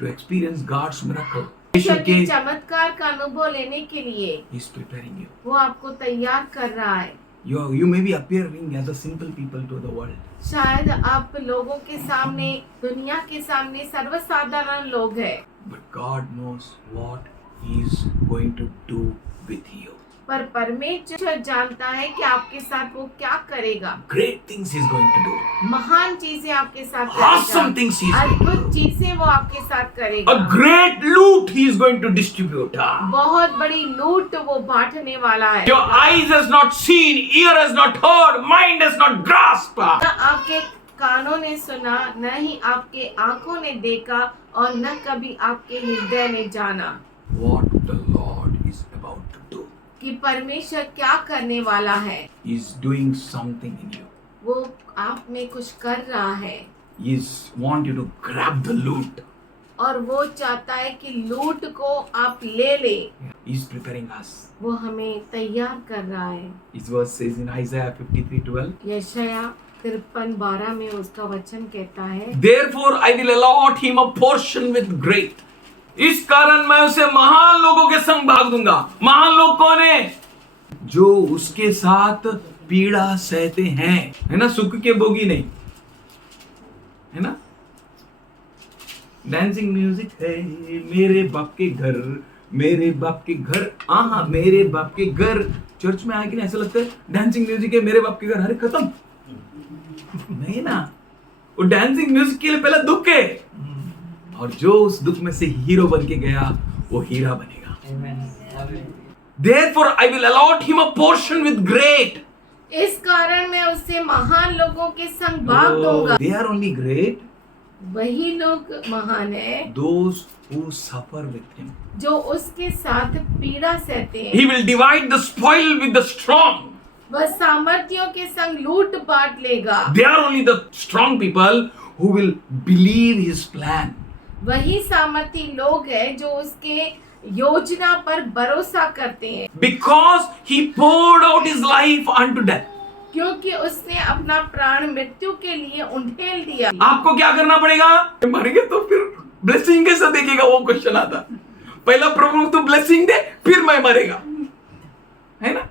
To experience God's miracle, ईश्वर के चमत्कार का अनुभव लेने के लिए He is preparing you. वो आपको तैयार कर रहा है। You may be appearing as a simple people to the world. शायद आप लोगों के सामने, दुनिया के सामने सर्वसाधारण लोग हैं, But God knows what He is going to do with you. पर परमेश्वर जानता है कि आपके साथ वो क्या करेगा। Great things He is going to do. महान चीजें आपके साथ Awesome things He is going to do. अद्भुत चीजें वो आपके साथ करेगा। A great loot He is going to distribute. बहुत बड़ी लूट वो बांटने वाला है। Your eyes has not seen, ear has not heard, mind has not grasped. न आपके कानों ने सुना, न ही आपके आंखों ने देखा और न कभी आपके हृदय ने जाना What the Lord is about to do. कि परमेश्वर क्या करने वाला है। He is doing something in you. वो आप में कुछ कर रहा है He want you to grab the loot. और वो चाहता है कि लूट को आप ले ले। He is preparing us. वो हमें तैयार कर रहा है। His verse says in Isaiah 53:12. यशाया 53:12 में उसका वचन कहता है, Therefore I will allot him a portion with great. इस कारण मैं उसे महान लोगों के संग भाग दूंगा। महान लोग कौन है? जो उसके साथ पीड़ा सहते हैं, है ना, सुख के भोगी नहीं, है ना। डांसिंग म्यूजिक है मेरे बाप के घर, मेरे बाप के घर, आहा मेरे बाप के घर। चर्च में आके ऐसा लगता है डांसिंग म्यूजिक है मेरे बाप के घर, अरे खत्म नहीं ना। वो डांसिंग म्यूजिक के लिए पहला दुख है, और जो उस दुख में से हीरो बन के गया वो हीरा बनेगा। Therefore I will allot him a portion with great. इस कारण मैं उससे महान लोगों के संग भाग दूंगा। They are only great. वही लोग महान है Those who suffer with him. जो उसके साथ पीड़ा सहते हैं। He will divide the spoil with the strong. वह सामर्थियों के संग लूट बांट लेगा। They are only the strong people who will believe his plan. वही सामर्थी लोग हैं जो उसके योजना पर भरोसा करते हैं। Because he poured out his life unto death. क्योंकि उसने अपना प्राण मृत्यु के लिए उंडेल दिया। आपको क्या करना पड़ेगा? मरेंगे तो फिर ब्लेसिंग कैसे देखेगा? वो क्वेश्चन आता। पहला प्रभु तू ब्लेसिंग दे, फिर मैं मरेगा, है ना।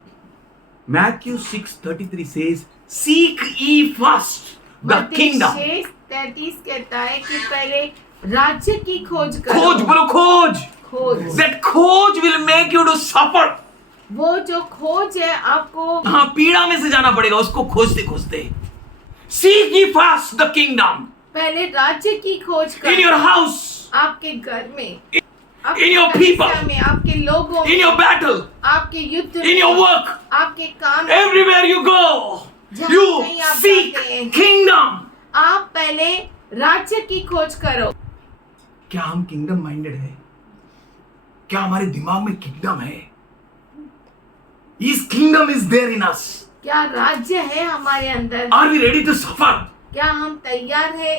Matthew 6:33 says, "Seek ye first the kingdom." 6:33 कहता है कि पहले राज्य की खोज करो। खोज, बोलो खोज। खोज। That खोज will make you to suffer. वो जो खोज है आपको हाँ, पीड़ा में से जाना पड़ेगा उसको खोजते खोजते। Seek ye first the kingdom. पहले राज्य की खोज करो। In your house. आपके घर में, In your people. में, आपके लोगों में, In your battle. आपके युद्ध में, In your work. आपके काम, Everywhere you go. जहाँ You कहीं आप seek जाते हैं, kingdom. आप पहले राज्य की खोज करो। क्या हम किंगडम माइंडेड है? क्या हमारे दिमाग में किंगडम है? His kingdom is there in us. क्या राज्य है हमारे अंदर? Are we ready to suffer? क्या हम तैयार है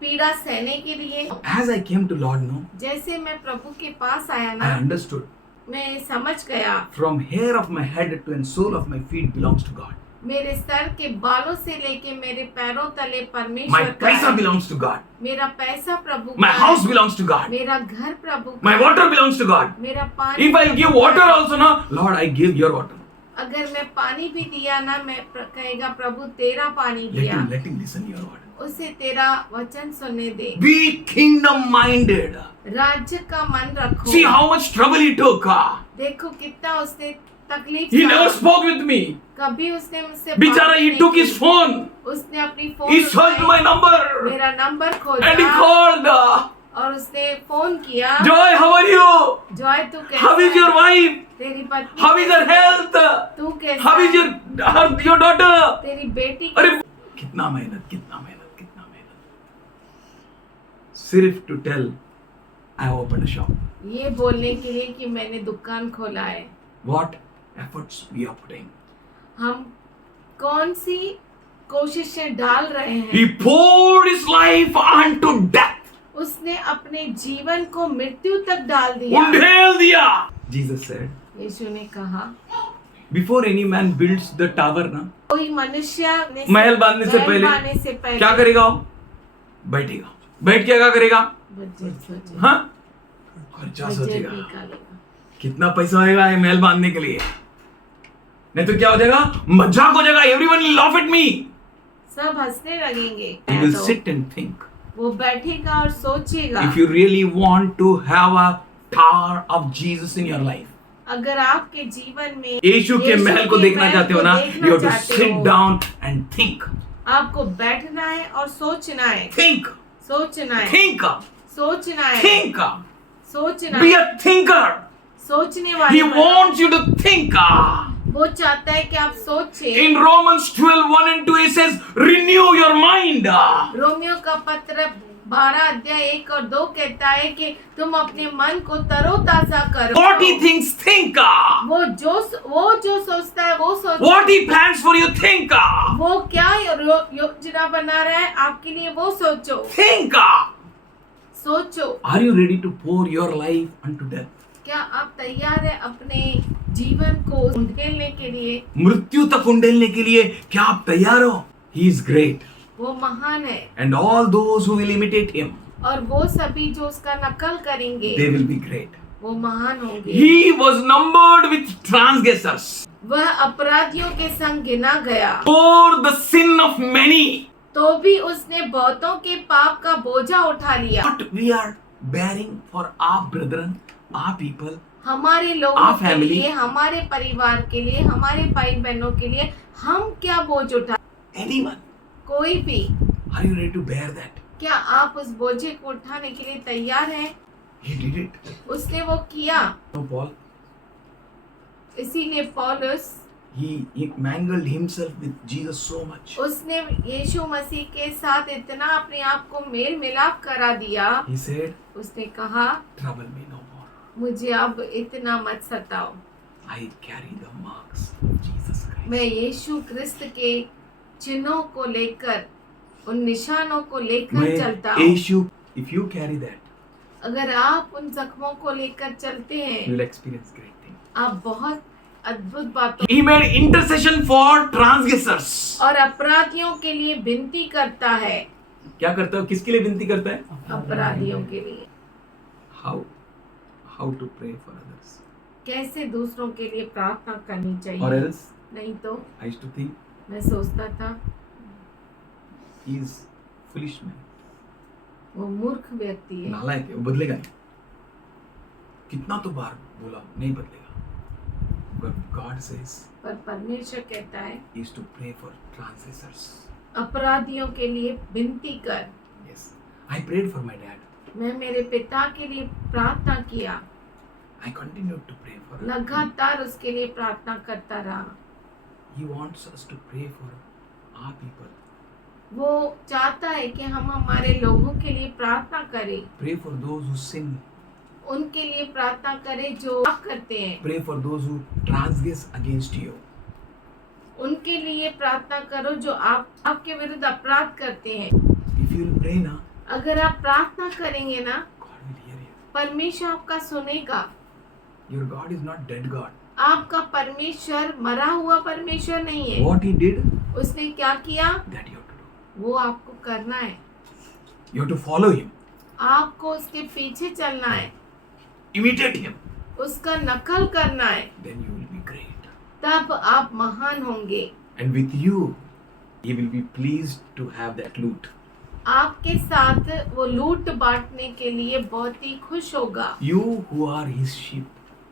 पीड़ा सहने के लिए? As I came to Lord, no, जैसे मैं प्रभु के पास आया I ना, understood. मैं समझ गया From hair of my head to the sole of my feet belongs to God. मेरे सर के बालों से लेके मेरे पैरों तले My परमेश्वर का paisa है। belongs to God. मेरा पैसा प्रभु My का house है। belongs to God. मेरा घर प्रभु का My है। water belongs to God. मेरा पानी If I प्रभु give का water है। also, no, Lord, I give your water. अगर मैं पानी भी दिया ना, मैं कहेगा प्रभु तेरा पानी दिया। Let him listen your word. उसे तेरा वचन सुनने दे। Be kingdom minded. राज्य का मन रखो। See how much trouble he took. देखो कितना उसने तकलीफ He सहा। never spoke with me. कभी उसने मुझसे Bichara, बात he नहीं took की। his phone. उसने अपनी फोन He searched उठाई, my number. मेरा नंबर And he खोजा called. और उसने फोन किया। Joy, how are you? Joy तू कैसा How is your है? wife? तेरी पत्नी How is her health? तू कैसा How is है? your daughter? तेरी बेटी अरे कितना मेहनत, कितना मेहनत, कितना मेहनत, सिर्फ to tell I open a shop. ये बोलने के लिए कि मैंने दुकान खोला है। What efforts we are putting. हम कोशिशें डाल रहे हैं। He poured his life unto death. उसने अपने जीवन को मृत्यु तक डाल दिया। उंडेल दिया। Jesus said, यीशु ने कहा, before any man builds the tower ना, कोई मनुष्य महल बांधने से पहले क्या करेगा? वो बैठेगा। बैठ के क्या करेगा? हाँ, खर्चा सोचेगा। कितना पैसा आएगा ये महल बांधने के लिए? नहीं तो क्या हो जाएगा? मजाक हो जाएगा। Everyone will laugh at me. सब हंसने लगेंगे। He will sit and think. वो बैठेगा और सोचेगा। If you really want to have a tower of Jesus in your life, अगर आपके जीवन में यीशु के महल को देखना चाहते हो ना, you have to sit down and think. आपको बैठना है और सोचना है। Think. सोचना है। Think. सोचना है। Think. सोचना Be है। a thinker. सोचने वाले He wants you to think. वो चाहता है कि आप सोचें। In Romans 12:1 and 2 it says, renew your mind. Romeo का पत्र 12 अध्याय 1 और 2 कहता है कि तुम अपने मन को तरोताजा करो। What he thinks, think. वो जो सोचता है वो सोचो। What he plans for you, think. वो क्या योजना बना रहा है आपके लिए वो सोचो। Think. सोचो। Are you ready to pour your life unto death? क्या आप तैयार है अपने जीवन को उंडेलने के लिए? मृत्यु तक उंडेलने के लिए क्या आप तैयार हो? He is great. वो महान है। And all those who will imitate him, और वो सभी जो उसका नकल करेंगे they will be great. वो महान होंगे। He was numbered with transgressors. वह अपराधियों के संग गिना गया। For the sin of many. तो भी उसने बहुतों के पाप का बोझा उठा लिया। What we are bearing for our brethren, our people, हमारे लोगों our के family, लिए, हमारे परिवार के लिए, हमारे भाई बहनों के लिए हम क्या बोझ उठा? anyone. कोई भी। Are you ready to bear that? क्या आप उस बोझे को उठाने के लिए तैयार हैं? He did it. उसने वो किया। No, Paul. इसीलिए पौलुस He mangled himself with Jesus so much. उसने यीशु मसीह के साथ इतना अपने आप को मेल मिलाप करा दिया। He said, उसने कहा, trouble me no more. मुझे अब इतना मत सताओ। I carry the marks of Jesus Christ. मैं यीशु क्रिस्त के चिन्हों को लेकर, उन निशानों को लेकर चलता हूँ। यीशु, if you carry that, अगर आप उन जख्मों को लेकर चलते हैं, you will experience great things. आप बहुत अद्भुत बातों He made intercession for transgressors. और अपराधियों के लिए विनती करता है। क्या करता है? किसके लिए विनती करता है? अपराधियों के लिए। How to pray for others. कैसे दूसरों के लिए प्रार्थना करनी Or चाहिए? else, नहीं तो I used to think मैं सोचता था he is foolish man. वो मूर्ख व्यक्ति है। नालायक है, वो बदलेगा नहीं। कितना तो बार बोला, नहीं बदलेगा। But God says, पर परमेश्वर कहता है is to pray for transgressors. अपराधियों के लिए विनती कर। Yes, I prayed for my dad. मैं मेरे पिता के लिए प्रार्थना किया। I continued to pray for him. लगातार उसके लिए प्रार्थना करता रहा। He wants us to pray for our people. वो चाहता है कि हम हमारे लोगों के लिए प्रार्थना करें। Pray for those who sin. उनके लिए प्रार्थना करें जो पाप करते हैं। Pray for those who transgress against you. उनके लिए प्रार्थना करो जो आपके विरुद्ध अपराध करते हैं। If you will pray now, अगर आप प्रार्थना करेंगे ना, God will hear you. परमेश्वर आपका सुनेगा। Your God is not dead God. आपका परमेश्वर मरा हुआ परमेश्वर नहीं है। What He did, उसने क्या किया that you have to do. वो आपको करना है। You have to follow Him, आपको उसके पीछे चलना है, imitate Him. उसका नकल करना है, Then you will be great. तब आप महान होंगे। And with you, He will be pleased to have that loot. आपके साथ वो लूट बांटने के लिए बहुत ही खुश होगा। You who are His sheep,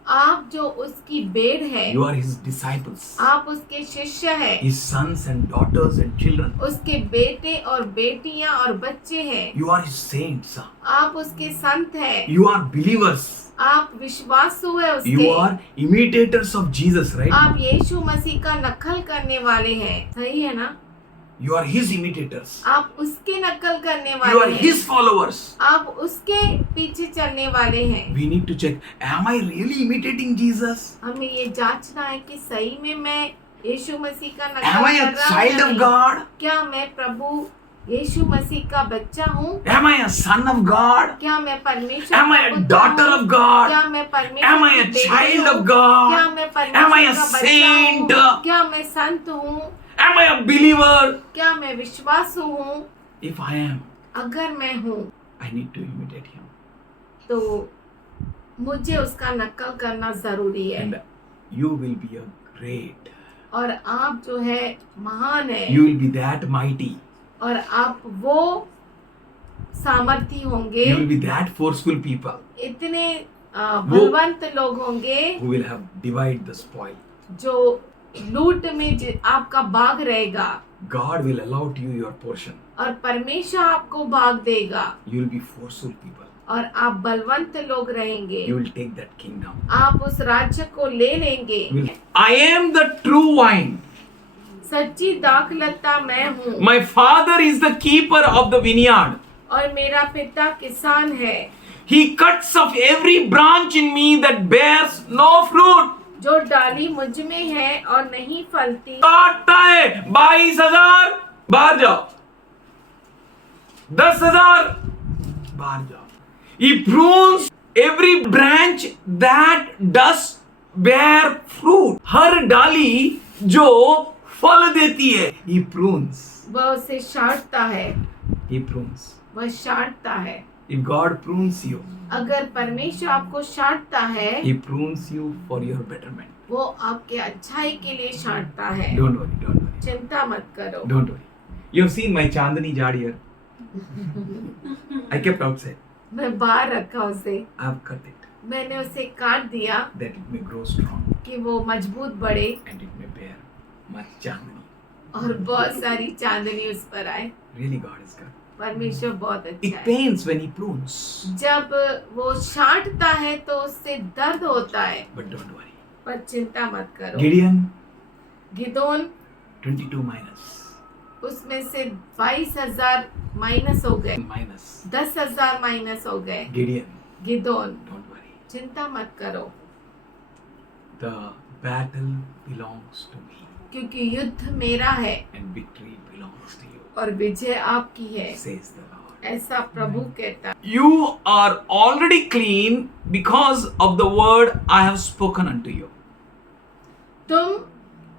आप जो उसकी भेड़ है, you are His disciples, आप उसके शिष्य है, His sons and daughters and children. उसके बेटे और बेटियां और बच्चे हैं। You are His saints. आप उसके संत है, You are believers. आप विश्वासु है उसके। You are imitators of Jesus, right? आप यीशु मसीह का नकल करने वाले हैं, सही है ना? You are His imitators. आप उसके नकल करने You वाले are हैं, His followers. आप उसके पीछे चलने वाले हैं। We need to check, am I really imitating Jesus? हमें ये जांचना है कि सही में मैं यीशु मसीह का Am नकल I a कर रहा हूँ child या of नहीं? God? क्या मैं प्रभु यीशु मसीह का बच्चा हूँ? Am I a son of God? क्या मैं परमेश्वर Am I का a पुत्र daughter हूँ? of God? क्या मैं परमेश्वर Am I की a बेटी child हूँ? of God? क्या मैं Am I परमेश्वर a का बच्चा saint? हूँ? क्या मैं संत हूँ? Am I a believer? क्या मैं विश्वासु हूँ? If I am, अगर मैं हूँ I need to imitate him. तो मुझे उसका नकल करना जरूरी है। And you will be a great. और आप जो है महान है You will be that mighty. और आप वो सामर्थी होंगे, You will be that forceful people इतने बलवंत लोग होंगे who will have divide the spoil. जो लूट में आपका भाग रहेगा God will allot you your portion. और परमेश्वर आपको भाग देगा You will be forceful people. और आप बलवंत लोग रहेंगे। You will take that kingdom. आप उस राज्य को ले लेंगे। You will, I am the true vine. सच्ची दाखलता मैं हूँ My father is the keeper of the vineyard. और मेरा पिता किसान है। He cuts off every branch in me that bears no fruit. जो डाली मुझ में है और नहीं फलती, काटता है 22,000 बाहर जाओ, 10,000 बाहर जाओ. He prunes every branch that does bear fruit. हर डाली जो फल देती है, he prunes. वह उसे छांटता है, He prunes. वह छांटता है। If God prunes you, अगर परमेश्वर आपको छांटता है, He prunes you for your betterment. वो आपके अच्छाई के लिए छांटता है। Don't worry, don't worry, चिंता मत करो। don't worry. You have seen my Chandani jar here. I kept outside. मैं बाहर रखा उसे, I have cut it मैंने उसे काट दिया that it may grow strong कि वो मजबूत बढ़े and it may bear much Chandani. और बहुत सारी चांदनी उस पर आए। Really, God is good. परमेश्वर बहुत It अच्छा है। pains when He prunes, जब वो छांटता है तो उससे दर्द होता है, but don't worry. पर चिंता मत करो। Gideon, Gideon 22 minus. उसमें से 22,000 माइनस हो गए, Minus. 10,000 माइनस हो गए। Gideon, Gideon don't worry. चिंता मत करो The battle belongs to me क्योंकि युद्ध मेरा है and victory belongs to you, और विजय आपकी है, says the Lord. ऐसा प्रभु कहता है। You are already clean because of the word I have spoken unto you. तुम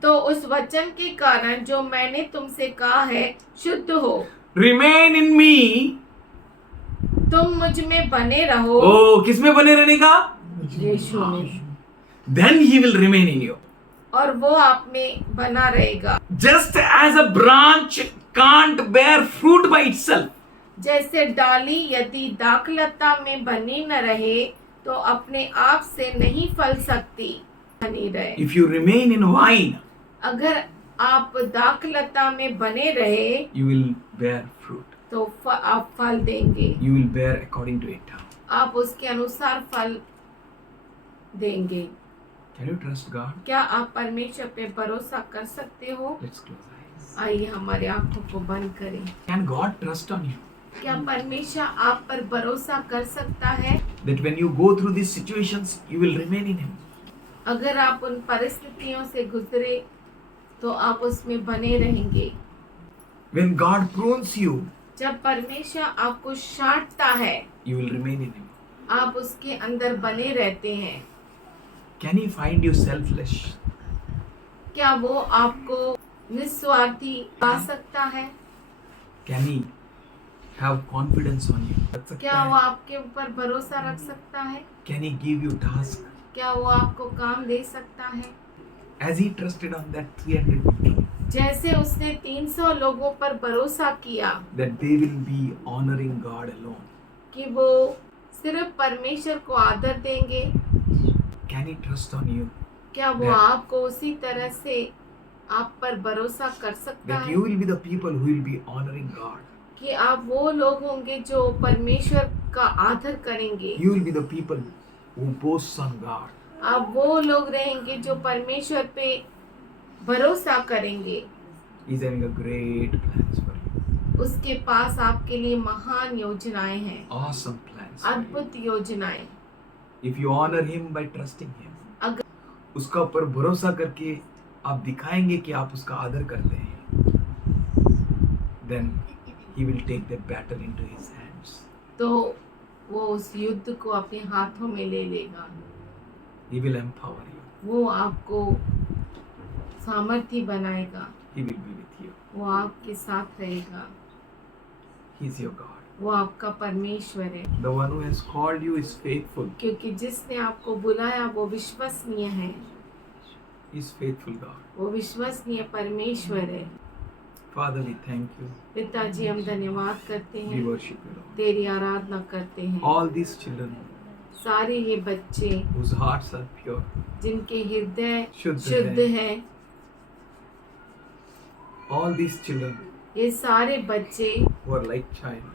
तो उस वचन के कारण जो मैंने तुमसे कहा है शुद्ध हो। Remain in me. तुम मुझ में बने रहो। Oh, किस में बने रहने का? यीशु में, Then He will remain in you. और वो आप में बना रहेगा। Just as a branch can't bear fruit by itself, जैसे डाली यदि दाखलता में बनी न रहे तो अपने आप से नहीं फल सकती, बनी रहे। if you remain in vine, अगर आप दाखलता में बने रहे you will bear fruit. तो आप फल देंगे, You will bear according to it. आप उसके अनुसार फल देंगे। Can you trust God? क्या आप परमेश्वर पे भरोसा कर सकते हो? Let's close our eyes. आइए हमारे आंखों को बंद करें। Can God trust on you? क्या परमेश्वर आप पर भरोसा कर सकता है? That when you go through these situations, you will remain in Him. अगर आप उन परिस्थितियों से गुजरे तो आप उसमें बने रहेंगे। When God prunes you, जब परमेश्वर आपको छांटता है you will remain in Him. आप उसके अंदर बने रहते हैं। Can He find you selfless? क्या वो आपको निस्वार्थी पा सकता है? Can He have confidence on you? That's a क्या वो plan. आपके ऊपर भरोसा रख सकता है? Can He give you task क्या वो आपको काम दे सकता है? as He trusted on that 300 people, जैसे उसने 300 लोगों पर भरोसा किया that they will be honoring God alone? कि वो सिर्फ परमेश्वर को आदर देंगे। Can He trust on you क्या वो That- आपको उसी तरह से आप पर भरोसा कर सकता that है you will be the people who will be honoring God? कि आप वो लोग होंगे जो परमेश्वर का आदर करेंगे। You will be the people who boasts on God. आप वो लोग रहेंगे जो परमेश्वर पे भरोसा करेंगे। He's having a great plans for you. उसके पास आपके लिए महान योजनाएं हैं, Awesome plans for you. अद्भुत योजनाएं। If you honor Him by trusting Him, अगर उसका ऊपर भरोसा करके आप दिखाएंगे कि आप उसका आदर करते हैं, then he will take the battle into his hands. तो वो उस युद्ध को अपने हाथों में ले लेगा। He will empower you. वो आपको सामर्थी बनाएगा। He will be with you. वो आपके साथ रहेगा। He is your God. वो आपका परमेश्वर है, The one who has called you is faithful. क्योंकि जिसने आपको बुलाया वो विश्वसनीय है। He is faithful God. वो विश्वसनीय परमेश्वर है। Father, we thank you. पिताजी, हम धन्यवाद करते We हैं, worship you, Lord. तेरी आराधना करते हैं। All these children सारे ये बच्चे whose hearts are pure, जिनके हृदय शुद्ध शुद्ध हैं। है, all these children ये सारे बच्चे who are like child,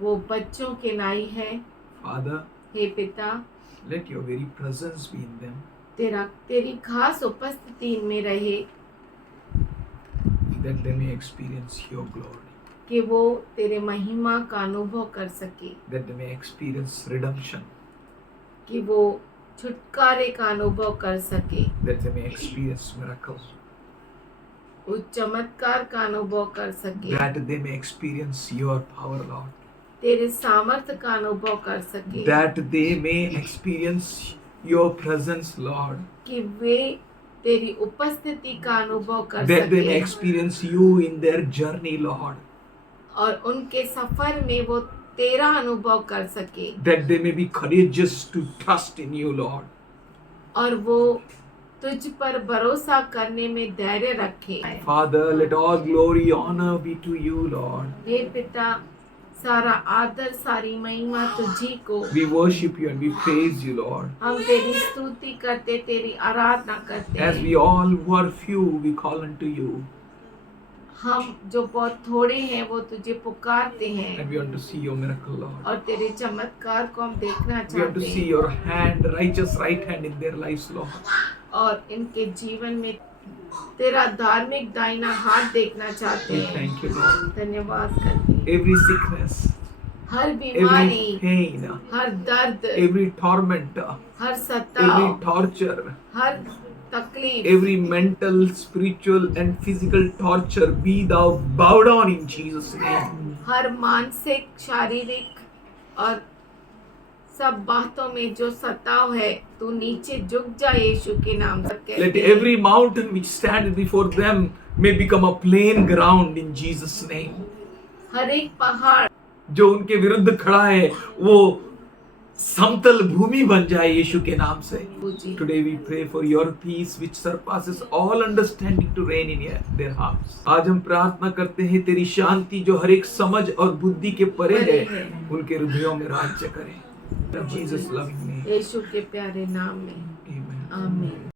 वो बच्चों के नाई है। Father, हे पिता, let your very presence be in them, तेरी खास उपस्थिति में रहे, that they may experience your glory, कि वो तेरे महिमा का अनुभव कर सके, that they may experience redemption, कि वो छुटकारे का अनुभव कर सके, that they may experience miracles, उस चमत्कार का अनुभव कर सके, that they may experience your power, Lord, तेरे सामर्थ्य का अनुभव कर सके, that they may experience your presence, Lord, कि वे तेरी उपस्थिति का अनुभव कर that they may सके, experience you in their journey, Lord, और उनके सफर में वो तेरा अनुभव कर सके, that they may be courageous to trust in you, Lord. और वो तुझ पर भरोसा करने में धैर्य रखे। Father, let all glory, honor be to you, Lord. हे पिता, सारा आदर, सारी महिमा तुझी को। We worship you and we praise you, Lord. हम तेरी स्तुति करते, तेरी आराधना करते As हैं। we all who are few, we call unto you, हम जो बहुत थोड़े हैं वो तुझे पुकारते and हैं, we want to see your miracle, Lord. और तेरे चमत्कार को हम देखना We want to चाहते see हैं, your hand, righteous right hand in their lives, Lord. और इनके जीवन में तेरा धार्मिक दाहिना हाथ देखना चाहते We हैं। thank you, Lord. धन्यवाद करते हैं। Every sickness, हर every बीमारी, pain, हर दर्द, every torment, हर every सताव, torture, हर तकलीफ, every mental, spiritual and physical torture be thou bowed down in Jesus' name. हर मानसिक, शारीरिक और सब बातों में जो सताव है, तू नीचे झुक जा यीशु के नाम से कहते Let हैं। every mountain which stands before them may become a plain ground in Jesus' name. हर एक पहाड़ जो उनके विरुद्ध खड़ा है वो समतल भूमि बन जाए यीशु के नाम से। पूजी। Today we pray for your peace which surpasses all understanding to reign in their hearts. आज हम प्रार्थना करते हैं तेरी शांति जो हर एक समझ और बुद्धि के परे है उनके हृदयों में राज्य करे। In Jesus loving name. यीशु के प्यारे नाम में Amen. आमीन।